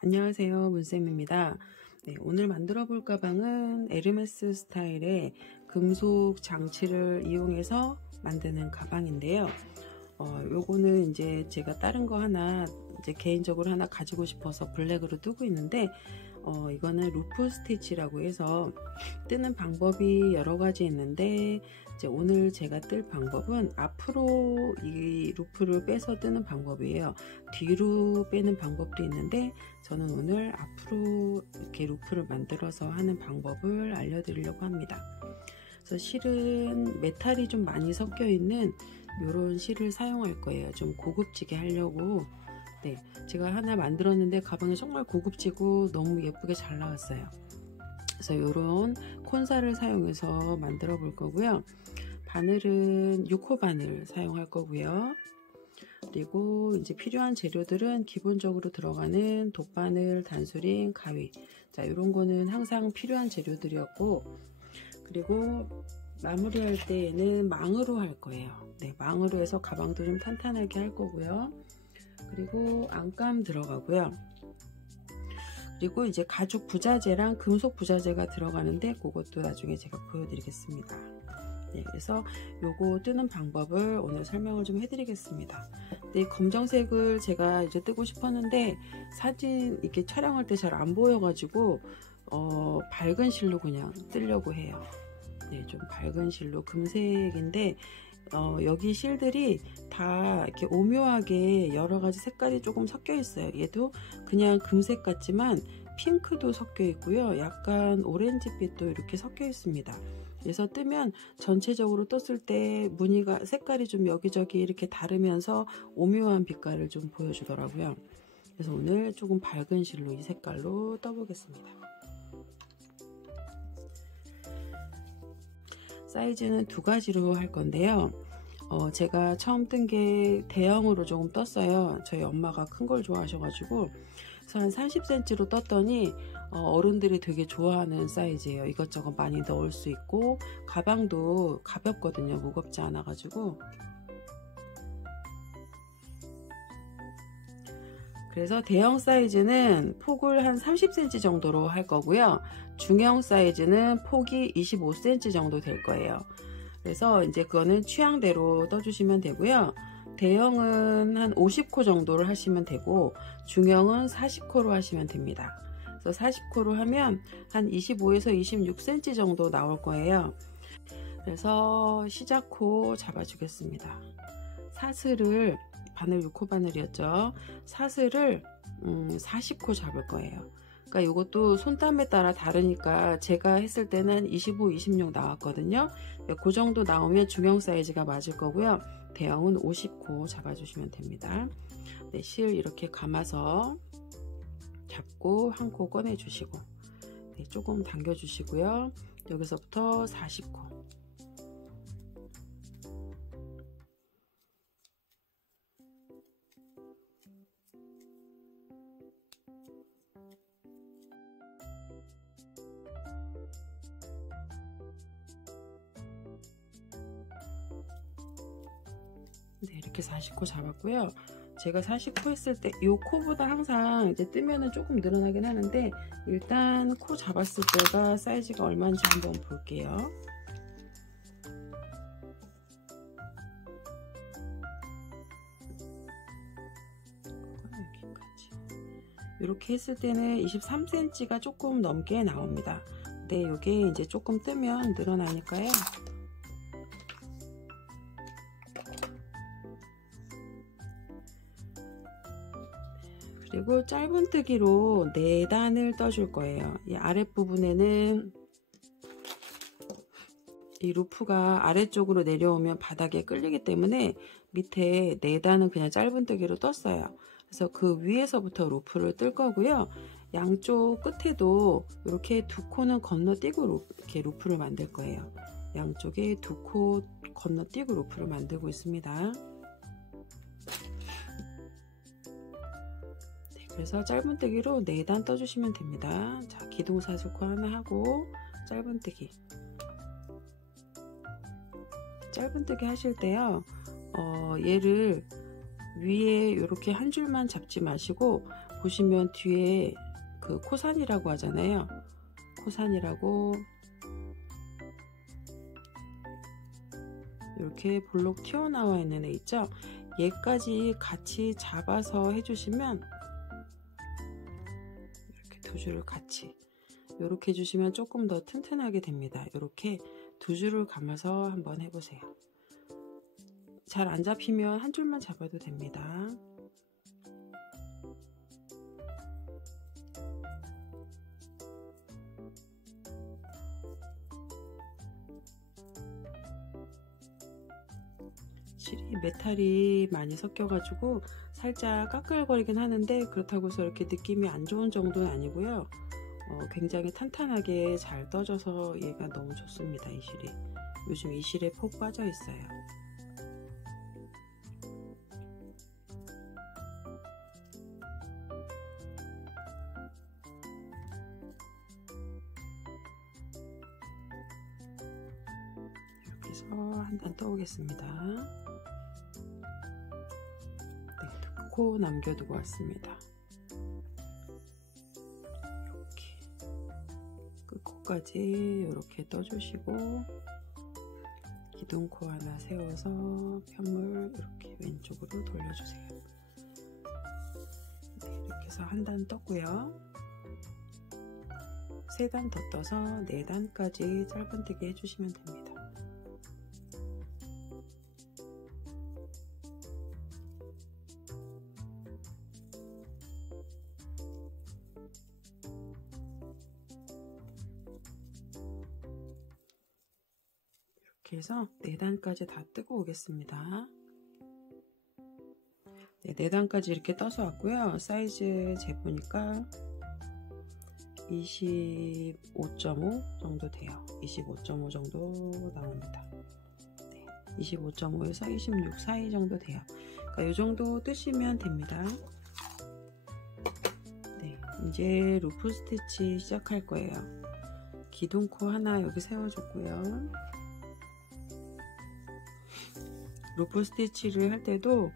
안녕하세요, 문쌤입니다. 네, 오늘 만들어 볼 가방은 에르메스 스타일의 금속 장치를 이용해서 만드는 가방인데요. 요거는 이제 제가 다른 거 하나 이제 개인적으로 하나 가지고 싶어서 블랙으로 뜨고 있는데, 이거는 루프 스티치라고 해서 뜨는 방법이 여러 가지 있는데, 이제 오늘 제가 뜰 방법은 앞으로 이 루프를 빼서 뜨는 방법이에요. 뒤로 빼는 방법도 있는데, 저는 오늘 앞으로 이렇게 루프를 만들어서 하는 방법을 알려드리려고 합니다. 그래서 실은 메탈이 좀 많이 섞여 있는 이런 실을 사용할 거예요. 좀 고급지게 하려고. 네, 제가 하나 만들었는데 가방이 정말 고급지고 너무 예쁘게 잘 나왔어요. 그래서 이런 콘사를 사용해서 만들어 볼 거고요. 바늘은 6호 바늘 사용할 거고요. 그리고 이제 필요한 재료들은 기본적으로 들어가는 돗바늘, 단수링, 가위. 자, 이런 거는 항상 필요한 재료들이었고, 그리고 마무리할 때에는 망으로 할 거예요. 네, 망으로 해서 가방도 좀 탄탄하게 할 거고요. 그리고 안감 들어가고요. 그리고 이제 가죽 부자재랑 금속 부자재가 들어가는데 그것도 나중에 제가 보여드리겠습니다. 네, 그래서 요거 뜨는 방법을 오늘 설명을 좀 해드리겠습니다. 네, 검정색을 제가 이제 뜨고 싶었는데 사진 이렇게 촬영할 때 잘 안 보여가지고 밝은 실로 그냥 뜨려고 해요. 네, 좀 밝은 실로 금색인데 여기 실들이 다 이렇게 오묘하게 여러 가지 색깔이 조금 섞여 있어요. 얘도 그냥 금색 같지만 핑크도 섞여 있고요. 약간 오렌지빛도 이렇게 섞여 있습니다. 그래서 뜨면 전체적으로 떴을 때 무늬가 색깔이 좀 여기저기 이렇게 다르면서 오묘한 빛깔을 좀 보여주더라고요. 그래서 오늘 조금 밝은 실로 이 색깔로 떠보겠습니다. 사이즈는 두 가지로 할 건데요. 제가 처음 뜬 게 대형으로 조금 떴어요. 저희 엄마가 큰 걸 좋아하셔가지고 그래서 한 30cm로 떴더니 어른들이 되게 좋아하는 사이즈예요. 이것저것 많이 넣을 수 있고 가방도 가볍거든요. 무겁지 않아가지고. 그래서 대형 사이즈는 폭을 한 30cm 정도로 할 거고요. 중형 사이즈는 폭이 25cm 정도 될 거예요. 그래서 이제 그거는 취향대로 떠주시면 되고요. 대형은 한 50코 정도를 하시면 되고 중형은 40코로 하시면 됩니다. 그래서 40코로 하면 한 25에서 26cm 정도 나올 거예요. 그래서 시작코 잡아주겠습니다. 사슬을 바늘 6호 바늘이었죠. 사슬을 40코 잡을 거예요. 그러니까 이것도 손땀에 따라 다르니까 제가 했을 때는 25, 26 나왔거든요. 그 정도 나오면 중형 사이즈가 맞을 거고요. 대형은 50코 잡아주시면 됩니다. 네, 실 이렇게 감아서 잡고 한 코 꺼내 주시고 네, 조금 당겨 주시고요. 여기서부터 40코. 네, 이렇게 40코 잡았고요. 제가 40코 했을 때 이 코보다 항상 이제 뜨면은 조금 늘어나긴 하는데 일단 코 잡았을 때가 사이즈가 얼마인지 한번 볼게요. 이렇게 했을 때는 23cm가 조금 넘게 나옵니다. 근데 이게 이제 조금 뜨면 늘어나니까요. 그리고 짧은뜨기로 4단을 떠줄 거예요. 이 아랫부분에는 이 루프가 아래쪽으로 내려오면 바닥에 끌리기 때문에 밑에 4단은 그냥 짧은뜨기로 떴어요. 그래서 그 위에서부터 루프를 뜰 거고요. 양쪽 끝에도 이렇게 2코는 건너뛰고 이렇게 루프를 만들 거예요. 양쪽에 2코 건너뛰고 루프를 만들고 있습니다. 그래서 짧은뜨기로 4단 떠주시면 됩니다. 자, 기둥사슬코 하나 하고 짧은뜨기. 짧은뜨기 하실 때요, 얘를 위에 이렇게 한 줄만 잡지 마시고 보시면 뒤에 그 코산이라고 하잖아요. 코산이라고 이렇게 볼록 튀어나와 있는 애 있죠. 얘까지 같이 잡아서 해주시면, 이렇게 두 줄을 같이 이렇게 해주시면 조금 더 튼튼하게 됩니다. 이렇게 두 줄을 감아서 한번 해보세요. 잘 안 잡히면 한 줄만 잡아도 됩니다. 실이 메탈이 많이 섞여가지고 살짝 까끌거리긴 하는데, 그렇다고 해서 이렇게 느낌이 안 좋은 정도는 아니고요. 굉장히 탄탄하게 잘 떠져서 얘가 너무 좋습니다. 이 실이 요즘 이 실에 푹 빠져 있어요. 이렇게 해서 한 단 떠오겠습니다. 네, 코 남겨두고 왔습니다. 끝코까지 이렇게 떠주시고, 기둥코 하나 세워서 편물 이렇게 왼쪽으로 돌려주세요. 네, 이렇게 해서 한 단 떴고요. 3단 더 떠서 4단까지 짧은뜨기 해주시면 됩니다. 이렇게 해서 4단까지 다 뜨고 오겠습니다. 네, 4단까지 이렇게 떠서 왔고요. 사이즈 재보니까 25.5 정도 돼요. 25.5 정도 나옵니다. 네, 25.5에서 26 사이 정도 돼요. 그러니까 이 정도 뜨시면 됩니다. 네, 이제 루프 스티치 시작할 거예요. 기둥코 하나 여기 세워줬고요. 루프 스티치를 할 때도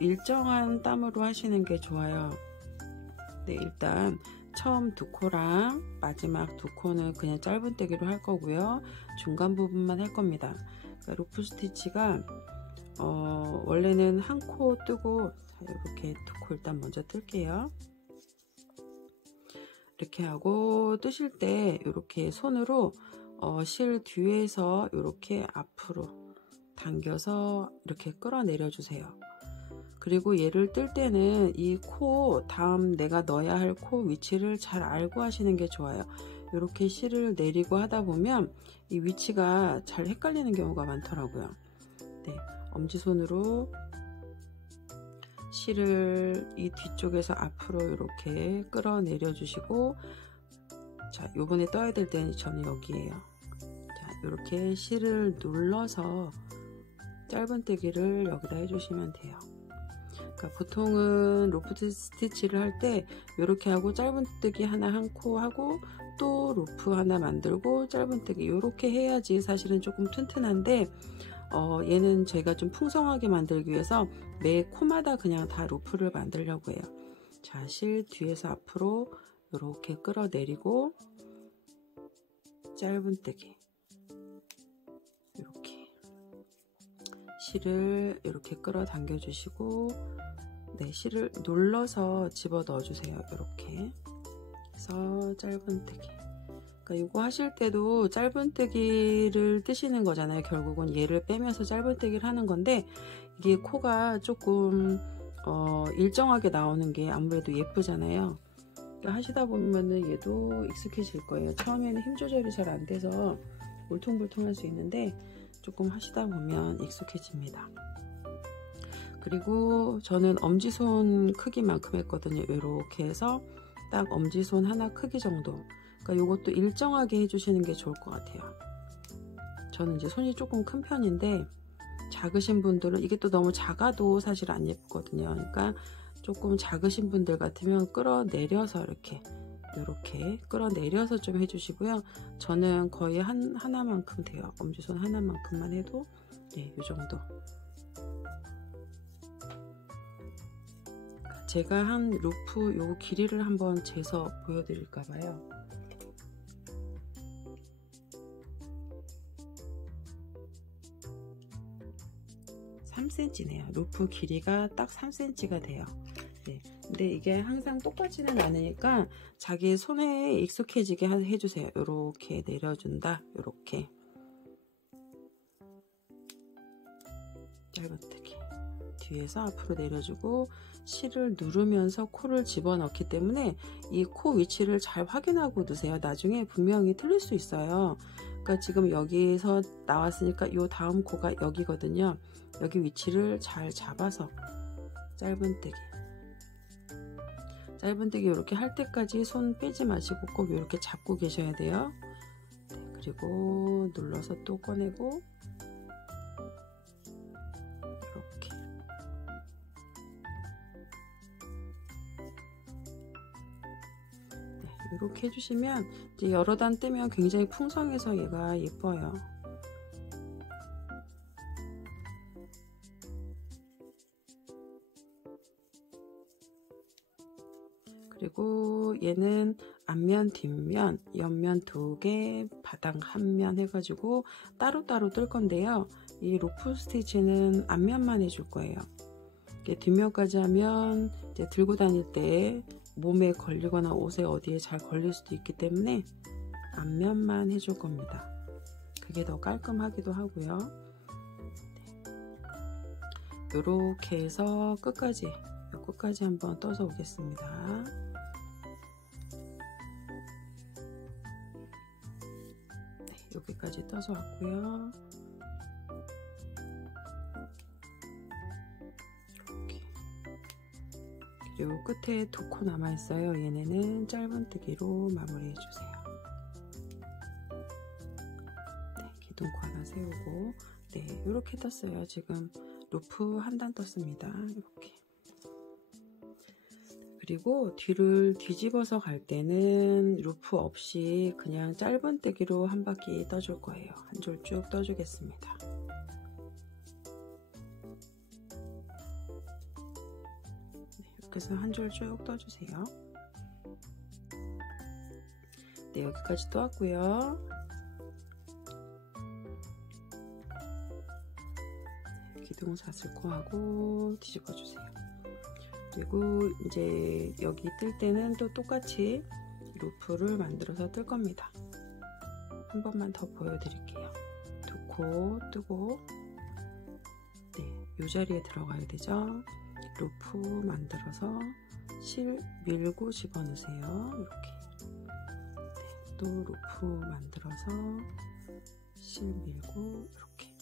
일정한 땀으로 하시는 게 좋아요. 네, 일단 처음 두 코랑 마지막 두 코는 그냥 짧은뜨기로 할 거고요. 중간 부분만 할 겁니다. 그러니까 루프 스티치가 원래는 한 코 뜨고, 이렇게 두 코 일단 먼저 뜰게요. 이렇게 하고 뜨실 때 이렇게 손으로 실 뒤에서 이렇게 앞으로 당겨서 이렇게 끌어내려 주세요. 그리고 얘를 뜰 때는 이 코 다음 내가 넣어야 할 코 위치를 잘 알고 하시는 게 좋아요. 이렇게 실을 내리고 하다 보면 이 위치가 잘 헷갈리는 경우가 많더라고요. 네, 엄지손으로 실을 이 뒤쪽에서 앞으로 이렇게 끌어내려 주시고, 자, 요번에 떠야 될 때는 저는 여기에요. 자, 이렇게 실을 눌러서 짧은뜨기를 여기다 해주시면 돼요. 그러니까 보통은 루프 스티치를 할 때 이렇게 하고 짧은뜨기 하나 한 코 하고 또 루프 하나 만들고 짧은뜨기 이렇게 해야지 사실은 조금 튼튼한데, 얘는 제가 좀 풍성하게 만들기 위해서 매 코마다 그냥 다 루프를 만들려고 해요. 자, 실 뒤에서 앞으로 이렇게 끌어내리고 짧은뜨기, 이렇게 실을 이렇게 끌어당겨 주시고, 네, 실을 눌러서 집어 넣어 주세요. 이렇게 해서 짧은뜨기. 그러니까 이거 하실 때도 짧은뜨기를 뜨시는 거잖아요. 결국은 얘를 빼면서 짧은뜨기를 하는 건데, 이게 코가 조금 일정하게 나오는 게 아무래도 예쁘잖아요. 그러니까 하시다 보면은 얘도 익숙해질 거예요. 처음에는 힘 조절이 잘 안 돼서 울퉁불퉁할 수 있는데 조금 하시다 보면 익숙해집니다. 그리고 저는 엄지손 크기만큼 했거든요. 이렇게 해서 딱 엄지손 하나 크기 정도. 그러니까 이것도 일정하게 해주시는 게 좋을 것 같아요. 저는 이제 손이 조금 큰 편인데, 작으신 분들은 이게 또 너무 작아도 사실 안 예쁘거든요. 그러니까 조금 작으신 분들 같으면 끌어내려서 이렇게 끌어내려서 좀 해주시고요. 저는 거의 하나만큼 돼요. 엄지손 하나만큼만 해도 네, 이 정도. 제가 한 루프 요 길이를 한번 재서 보여드릴까봐요. 3cm네요. 루프 길이가 딱 3cm가 돼요. 네. 근데 이게 항상 똑같지는 않으니까 자기 손에 익숙해지게 해주세요. 요렇게 내려준다. 요렇게 짧은뜨기 뒤에서 앞으로 내려주고 실을 누르면서 코를 집어넣기 때문에 이 코 위치를 잘 확인하고 넣으세요. 나중에 분명히 틀릴 수 있어요. 그러니까 지금 여기서 나왔으니까 요 다음 코가 여기거든요. 여기 위치를 잘 잡아서 짧은뜨기 이렇게 할 때까지 손 빼지 마시고 꼭 이렇게 잡고 계셔야 돼요. 네, 그리고 눌러서 또 꺼내고 이렇게 이렇게 해주시면 이제 여러 단 뜨면 굉장히 풍성해서 얘가 예뻐요. 그리고 얘는 앞면, 뒷면, 옆면 2개, 바닥 1면 해가지고 따로따로 뜰 건데요. 이 로프 스티치는 앞면만 해줄 거예요. 뒷면까지 하면 이제 들고 다닐 때 몸에 걸리거나 옷에 어디에 잘 걸릴 수도 있기 때문에 앞면만 해줄 겁니다. 그게 더 깔끔하기도 하고요. 이렇게 해서 끝까지 한번 떠서 오겠습니다. 네, 여기까지 떠서 왔고요. 그리고 끝에 2코 남아있어요. 얘네는 짧은뜨기로 마무리해 주세요. 네, 기둥코 하나 세우고 네, 이렇게 떴어요. 지금 루프 한 단 떴습니다. 이렇게. 그리고 뒤를 뒤집어서 갈 때는 루프 없이 그냥 짧은뜨기로 한 바퀴 떠줄 거예요. 한 줄 쭉 떠주겠습니다. 그래서 한 줄 쭉 떠주세요. 네, 여기까지 또 왔고요. 기둥사슬코 하고 뒤집어 주세요. 그리고 이제 여기 뜰 때는 또 똑같이 루프를 만들어서 뜰 겁니다. 한 번만 더 보여드릴게요. 2코 뜨고 네, 이 자리에 들어가야 되죠. 루프 만들어서 실 밀고 집어넣으세요. 이렇게. 네, 또 루프 만들어서 실 밀고 이렇게.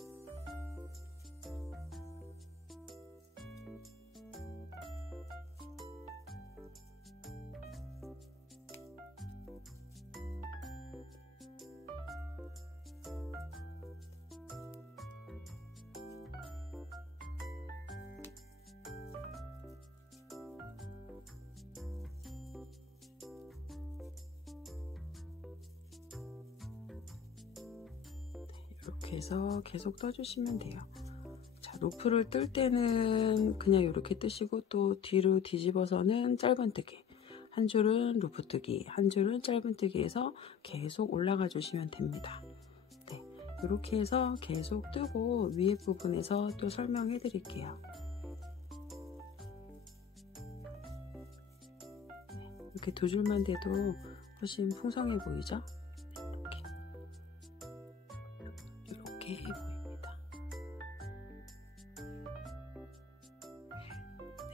이렇게 해서 계속 떠주시면 돼요. 자, 루프를 뜰 때는 그냥 이렇게 뜨시고 또 뒤로 뒤집어서는 짧은뜨기, 한 줄은 루프뜨기, 한 줄은 짧은뜨기 해서 계속 올라가 주시면 됩니다. 네, 이렇게 해서 계속 뜨고 위에 부분에서 또 설명해 드릴게요. 네, 이렇게 2줄만 돼도 훨씬 풍성해 보이죠? 이렇게 보입니다.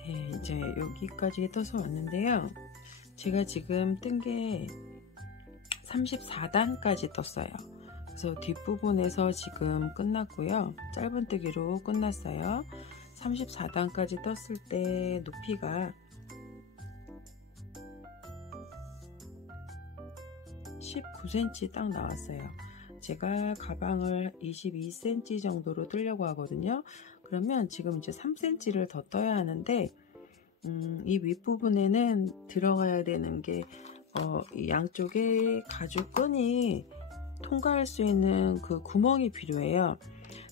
네, 이제 여기까지 떠서 왔는데요. 제가 지금 뜬 게 34단까지 떴어요. 그래서 뒷부분에서 지금 끝났고요. 짧은뜨기로 끝났어요. 34단까지 떴을 때 높이가 19cm 딱 나왔어요. 제가 가방을 22cm 정도로 뜨려고 하거든요. 그러면 지금 이제 3cm를 더 떠야 하는데 이 윗부분에는 들어가야 되는 게 이 양쪽에 가죽끈이 통과할 수 있는 그 구멍이 필요해요.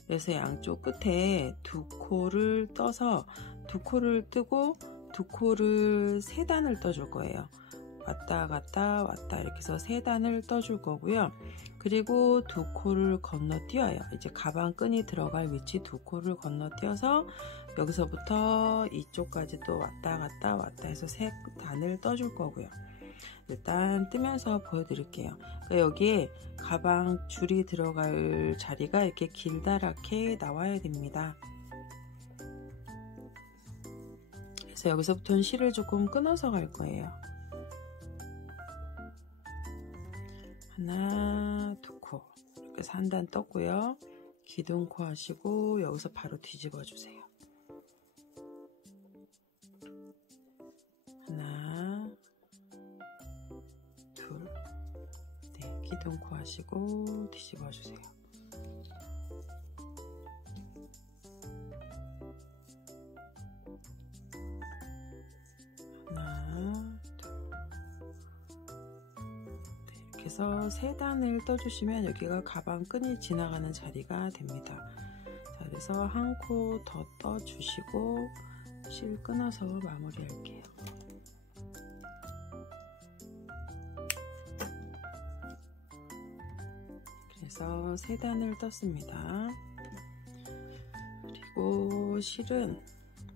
그래서 양쪽 끝에 2코를 떠서 2코를 뜨고 두 코를 3단을 떠줄 거예요. 왔다 갔다 왔다 이렇게 해서 3단을 떠줄 거고요. 그리고 두 코를 건너뛰어요. 이제 가방 끈이 들어갈 위치 두 코를 건너뛰어서 여기서부터 이쪽까지 또 왔다 갔다 왔다 해서 3단을 떠줄 거고요. 일단 뜨면서 보여드릴게요. 그러니까 여기에 가방 줄이 들어갈 자리가 이렇게 길다랗게 나와야 됩니다. 그래서 여기서부터는 실을 조금 끊어서 갈 거예요. 하나, 두 코 이렇게 해서 한 단 떴고요. 기둥코 하시고 여기서 바로 뒤집어 주세요. 하나, 둘, 네, 기둥코 하시고 뒤집어 주세요. 하나, 둘. 네, 이렇게 해서 3단을 떠주시면 여기가 가방 끈이 지나가는 자리가 됩니다. 자, 그래서 한 코 더 떠주시고 실 끊어서 마무리할게요. 그래서 3단을 떴습니다. 그리고 실은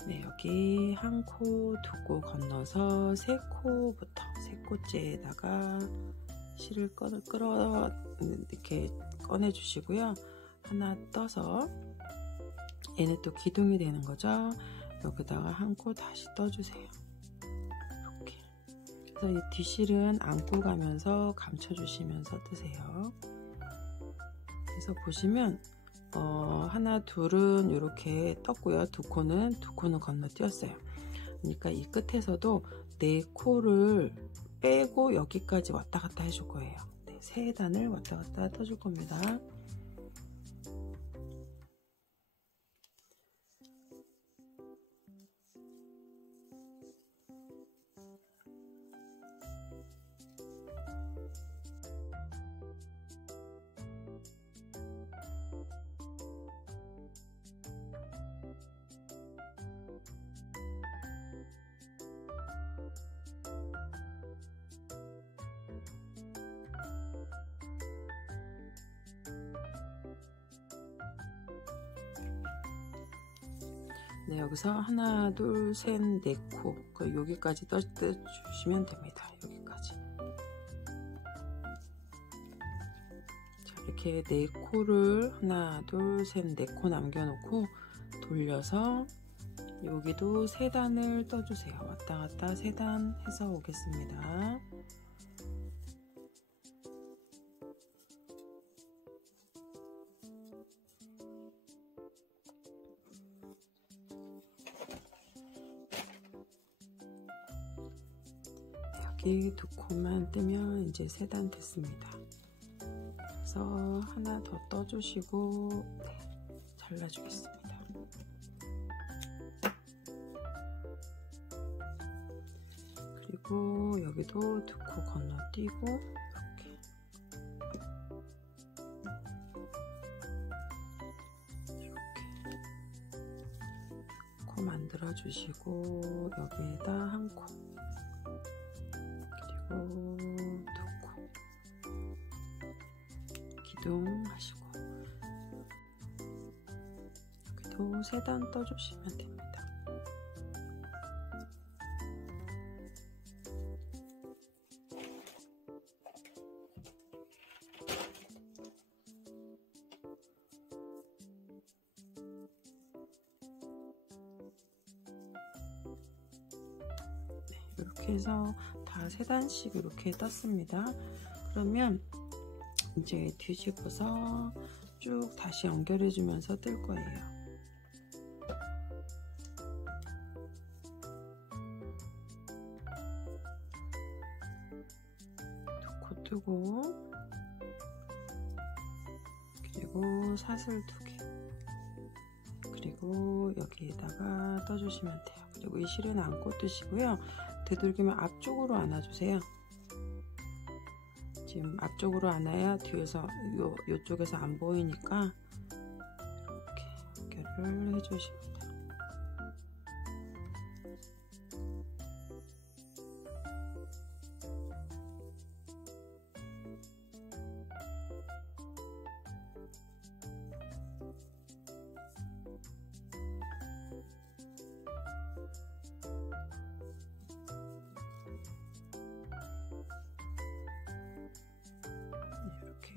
네, 여기 한 코, 두 코 건너서 3코부터 3코째에다가 실을 이렇게 꺼내 주시고요. 하나 떠서 얘는 또 기둥이 되는 거죠. 여기다가 한 코 다시 떠주세요. 이렇게. 그래서 이 뒷실은 안고 가면서 감춰 주시면서 뜨세요. 그래서 보시면 하나 둘은 이렇게 떴고요. 두 코는 건너뛰었어요. 그러니까 이 끝에서도 4코를 빼고 여기까지 왔다 갔다 해줄 거예요. 네, 3단을 왔다 갔다 떠줄 겁니다. 네, 여기서 하나, 둘, 셋, 4코 여기까지 떠주시면 됩니다. 여기까지. 자, 이렇게 4코를 하나, 둘, 셋, 4코 남겨놓고 돌려서 여기도 3단을 떠주세요. 왔다 갔다 3단 해서 오겠습니다. 여기 두 코만 뜨면 이제 3단 됐습니다. 그래서 하나 더 떠주시고 네, 잘라주겠습니다. 그리고 여기도 두 코 건너뛰고 이렇게 코 만들어 주시고 여기에다 한 코 그리고 두 코 기둥 하시고 여기도 3단 떠주시면 됩니다. 이렇게 해서 다 3단씩 이렇게 떴습니다. 그러면 이제 뒤집어서 쭉 다시 연결해 주면서 뜰 거예요. 두 코 뜨고 그리고 사슬 2개 그리고 여기에다가 떠주시면 돼요. 그리고 이 실은 안고 뜨시고요. 되도록이면 앞쪽으로 안아주세요. 지금 앞쪽으로 안아야 뒤에서 요쪽에서 안 보이니까 이렇게 연결을 해주십니다.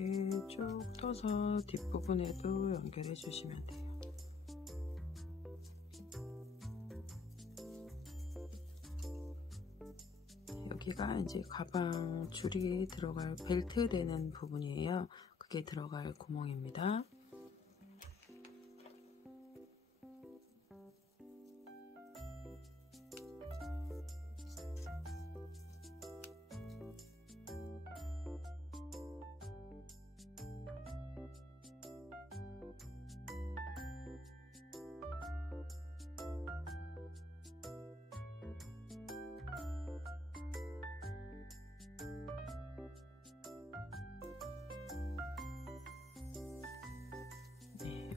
이렇게 쭉 떠서 뒷부분에도 연결해 주시면 돼요. 여기가 이제 가방 줄이 들어갈 벨트 되는 부분이에요. 그게 들어갈 구멍입니다.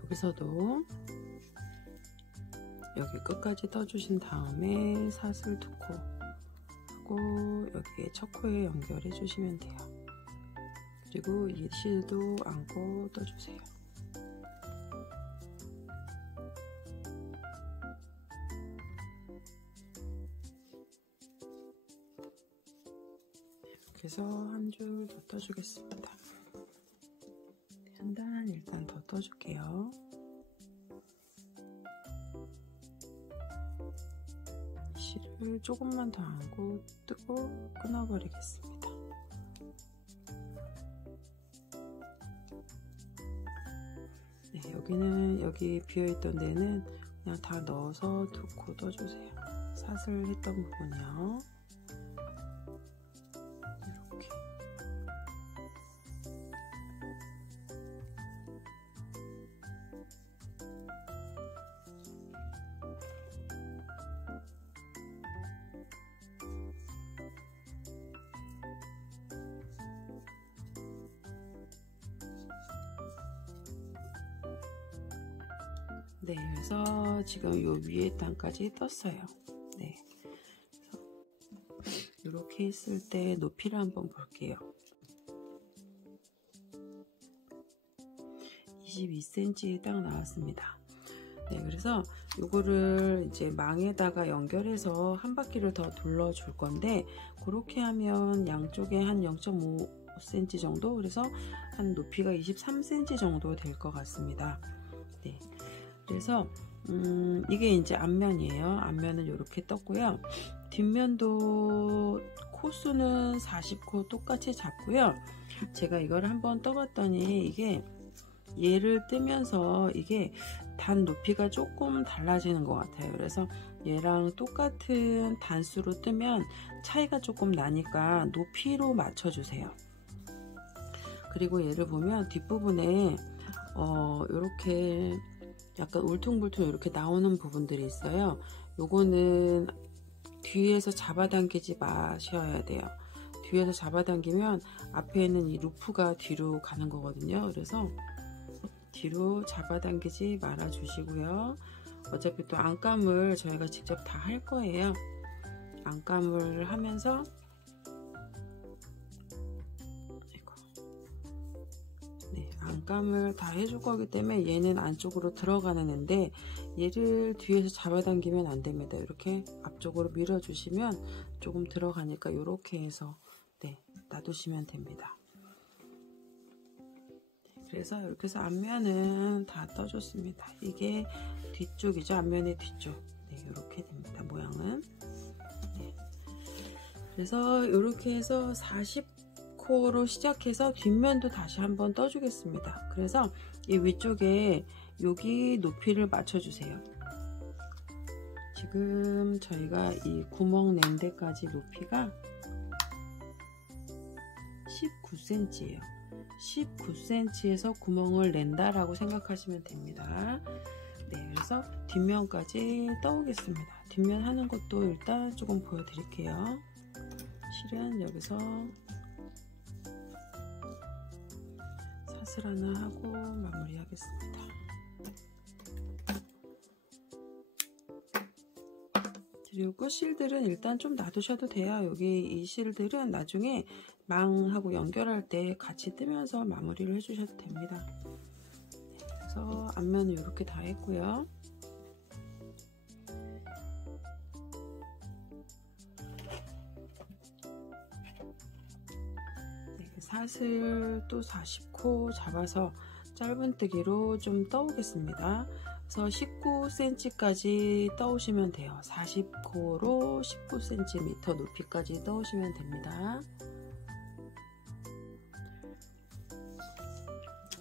여기서도 여기 끝까지 떠주신 다음에 사슬 2코 하고 여기에 첫 코에 연결해 주시면 돼요. 그리고 이 실도 안고 떠주세요. 이렇게 해서 한 줄 더 떠주겠습니다. 한 단 일단 더 떠줄게요. 실을 조금만 더 안고 뜨고 끊어버리겠습니다. 네, 여기는 여기 비어있던 데는 그냥 다 넣어서 2코 떠주세요. 사슬 했던 부분이요. 이렇게. 네, 그래서 지금 요 위에 단까지 떴어요. 네, 이렇게 했을 때 높이를 한번 볼게요. 22cm 딱 나왔습니다. 네, 그래서 요거를 이제 망에다가 연결해서 한 바퀴를 더 둘러 줄 건데, 그렇게 하면 양쪽에 한 0.5cm 정도, 그래서 한 높이가 23cm 정도 될 것 같습니다. 네. 그래서 이게 이제 앞면이에요. 앞면은 이렇게 떴고요. 뒷면도 코수는 40코 똑같이 잡고요. 제가 이걸 한번 떠봤더니 이게 얘를 뜨면서 이게 단 높이가 조금 달라지는 것 같아요. 그래서 얘랑 똑같은 단수로 뜨면 차이가 조금 나니까 높이로 맞춰주세요. 그리고 얘를 보면 뒷부분에 이렇게 약간 울퉁불퉁 이렇게 나오는 부분들이 있어요. 요거는 뒤에서 잡아당기지 마셔야 돼요. 뒤에서 잡아당기면 앞에 있는 이 루프가 뒤로 가는 거거든요. 그래서 뒤로 잡아당기지 말아 주시고요. 어차피 또 안감을 저희가 직접 다 할 거예요. 안감을 하면서 안감을 다 해줄 거기 때문에 얘는 안쪽으로 들어가는 앤데, 얘를 뒤에서 잡아당기면 안 됩니다. 이렇게 앞쪽으로 밀어 주시면 조금 들어가니까 이렇게 해서 놔두시면 됩니다. 그래서 이렇게 해서 앞면은 다 떠줬습니다. 이게 뒤쪽이죠. 앞면의 뒤쪽. 네, 이렇게 됩니다. 모양은. 네. 그래서 이렇게 해서 40코로 시작해서 뒷면도 다시 한번 떠주겠습니다. 그래서 이 위쪽에 여기 높이를 맞춰주세요. 지금 저희가 이 구멍 낸 데까지 높이가 19cm예요. 19cm에서 구멍을 낸다라고 생각하시면 됩니다. 네, 그래서 뒷면까지 떠오겠습니다. 뒷면 하는 것도 일단 조금 보여드릴게요. 실은 여기서 사슬 하나 하고 마무리하겠습니다. 그리고 끝실들은 일단 좀 놔두셔도 돼요. 여기 이 실들은 나중에 망하고 연결할 때 같이 뜨면서 마무리를 해주셔도 됩니다. 그래서 앞면은 이렇게 다 했고요. 사슬 또 40코 잡아서 짧은뜨기로 좀 떠오겠습니다. 그래서 19cm까지 떠오시면 돼요. 40코로 19cm 높이까지 떠오시면 됩니다.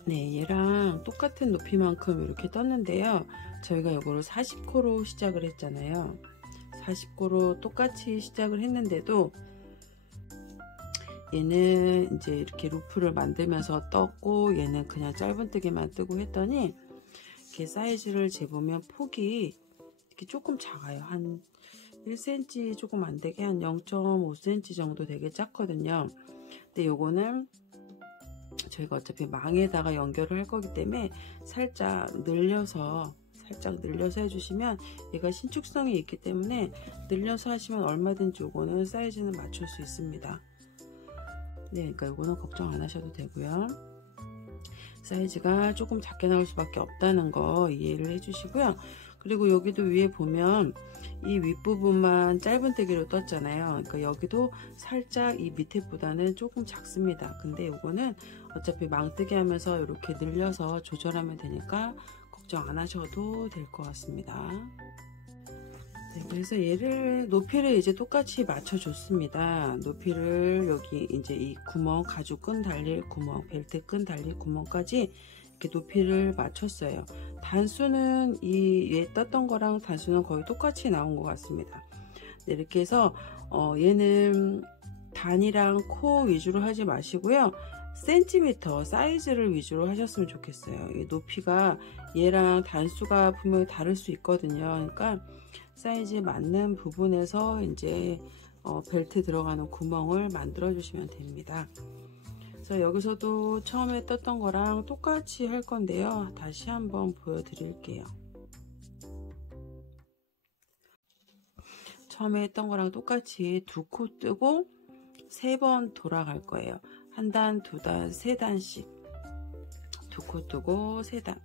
네, 얘랑 똑같은 높이만큼 이렇게 떴는데요. 저희가 이거를 40코로 시작을 했잖아요. 40코로 똑같이 시작을 했는데도 얘는 이제 이렇게 루프를 만들면서 떴고, 얘는 그냥 짧은뜨기만 뜨고 했더니 이렇게 사이즈를 재보면 폭이 이렇게 조금 작아요. 한 1cm 조금 안 되게, 한 0.5cm 정도 되게 작거든요. 근데 요거는 저희가 어차피 망에다가 연결을 할 거기 때문에 살짝 늘려서 해주시면, 얘가 신축성이 있기 때문에 늘려서 하시면 얼마든지 요거는 사이즈는 맞출 수 있습니다. 네, 그러니까 요거는 걱정 안 하셔도 되고요. 사이즈가 조금 작게 나올 수밖에 없다는 거 이해를 해주시고요. 그리고 여기도 위에 보면 이 윗부분만 짧은뜨기로 떴잖아요. 그러니까 여기도 살짝 이 밑에보다는 조금 작습니다. 근데 요거는 어차피 망뜨기 하면서 이렇게 늘려서 조절하면 되니까 걱정 안 하셔도 될 것 같습니다. 네, 그래서 얘를 높이를 이제 똑같이 맞춰줬습니다. 높이를 여기 이제 이 구멍, 가죽끈 달릴 구멍, 벨트 끈 달릴 구멍까지 이렇게 높이를 맞췄어요. 단수는 이 얘 떴던 거랑 단수는 거의 똑같이 나온 것 같습니다. 네, 이렇게 해서 얘는 단이랑 코 위주로 하지 마시고요. 센티미터 사이즈를 위주로 하셨으면 좋겠어요. 이 높이가 얘랑 단수가 분명히 다를 수 있거든요. 그러니까 사이즈에 맞는 부분에서 이제 벨트 들어가는 구멍을 만들어 주시면 됩니다. 그래서 여기서도 처음에 떴던 거랑 똑같이 할 건데요. 다시 한번 보여드릴게요. 처음에 했던 거랑 똑같이 2코 뜨고 3번 돌아갈 거예요. 한 단, 2단, 3단씩 2코 뜨고 3단,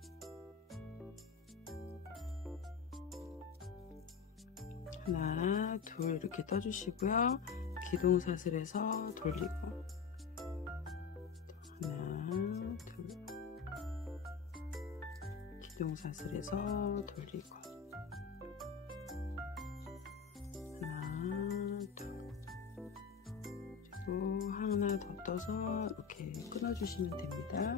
하나, 둘 이렇게 떠주시고요. 기둥사슬에서 돌리고, 하나, 둘, 기둥사슬에서 돌리고, 하나, 둘, 그리고 하나 더 떠서 이렇게 끊어주시면 됩니다.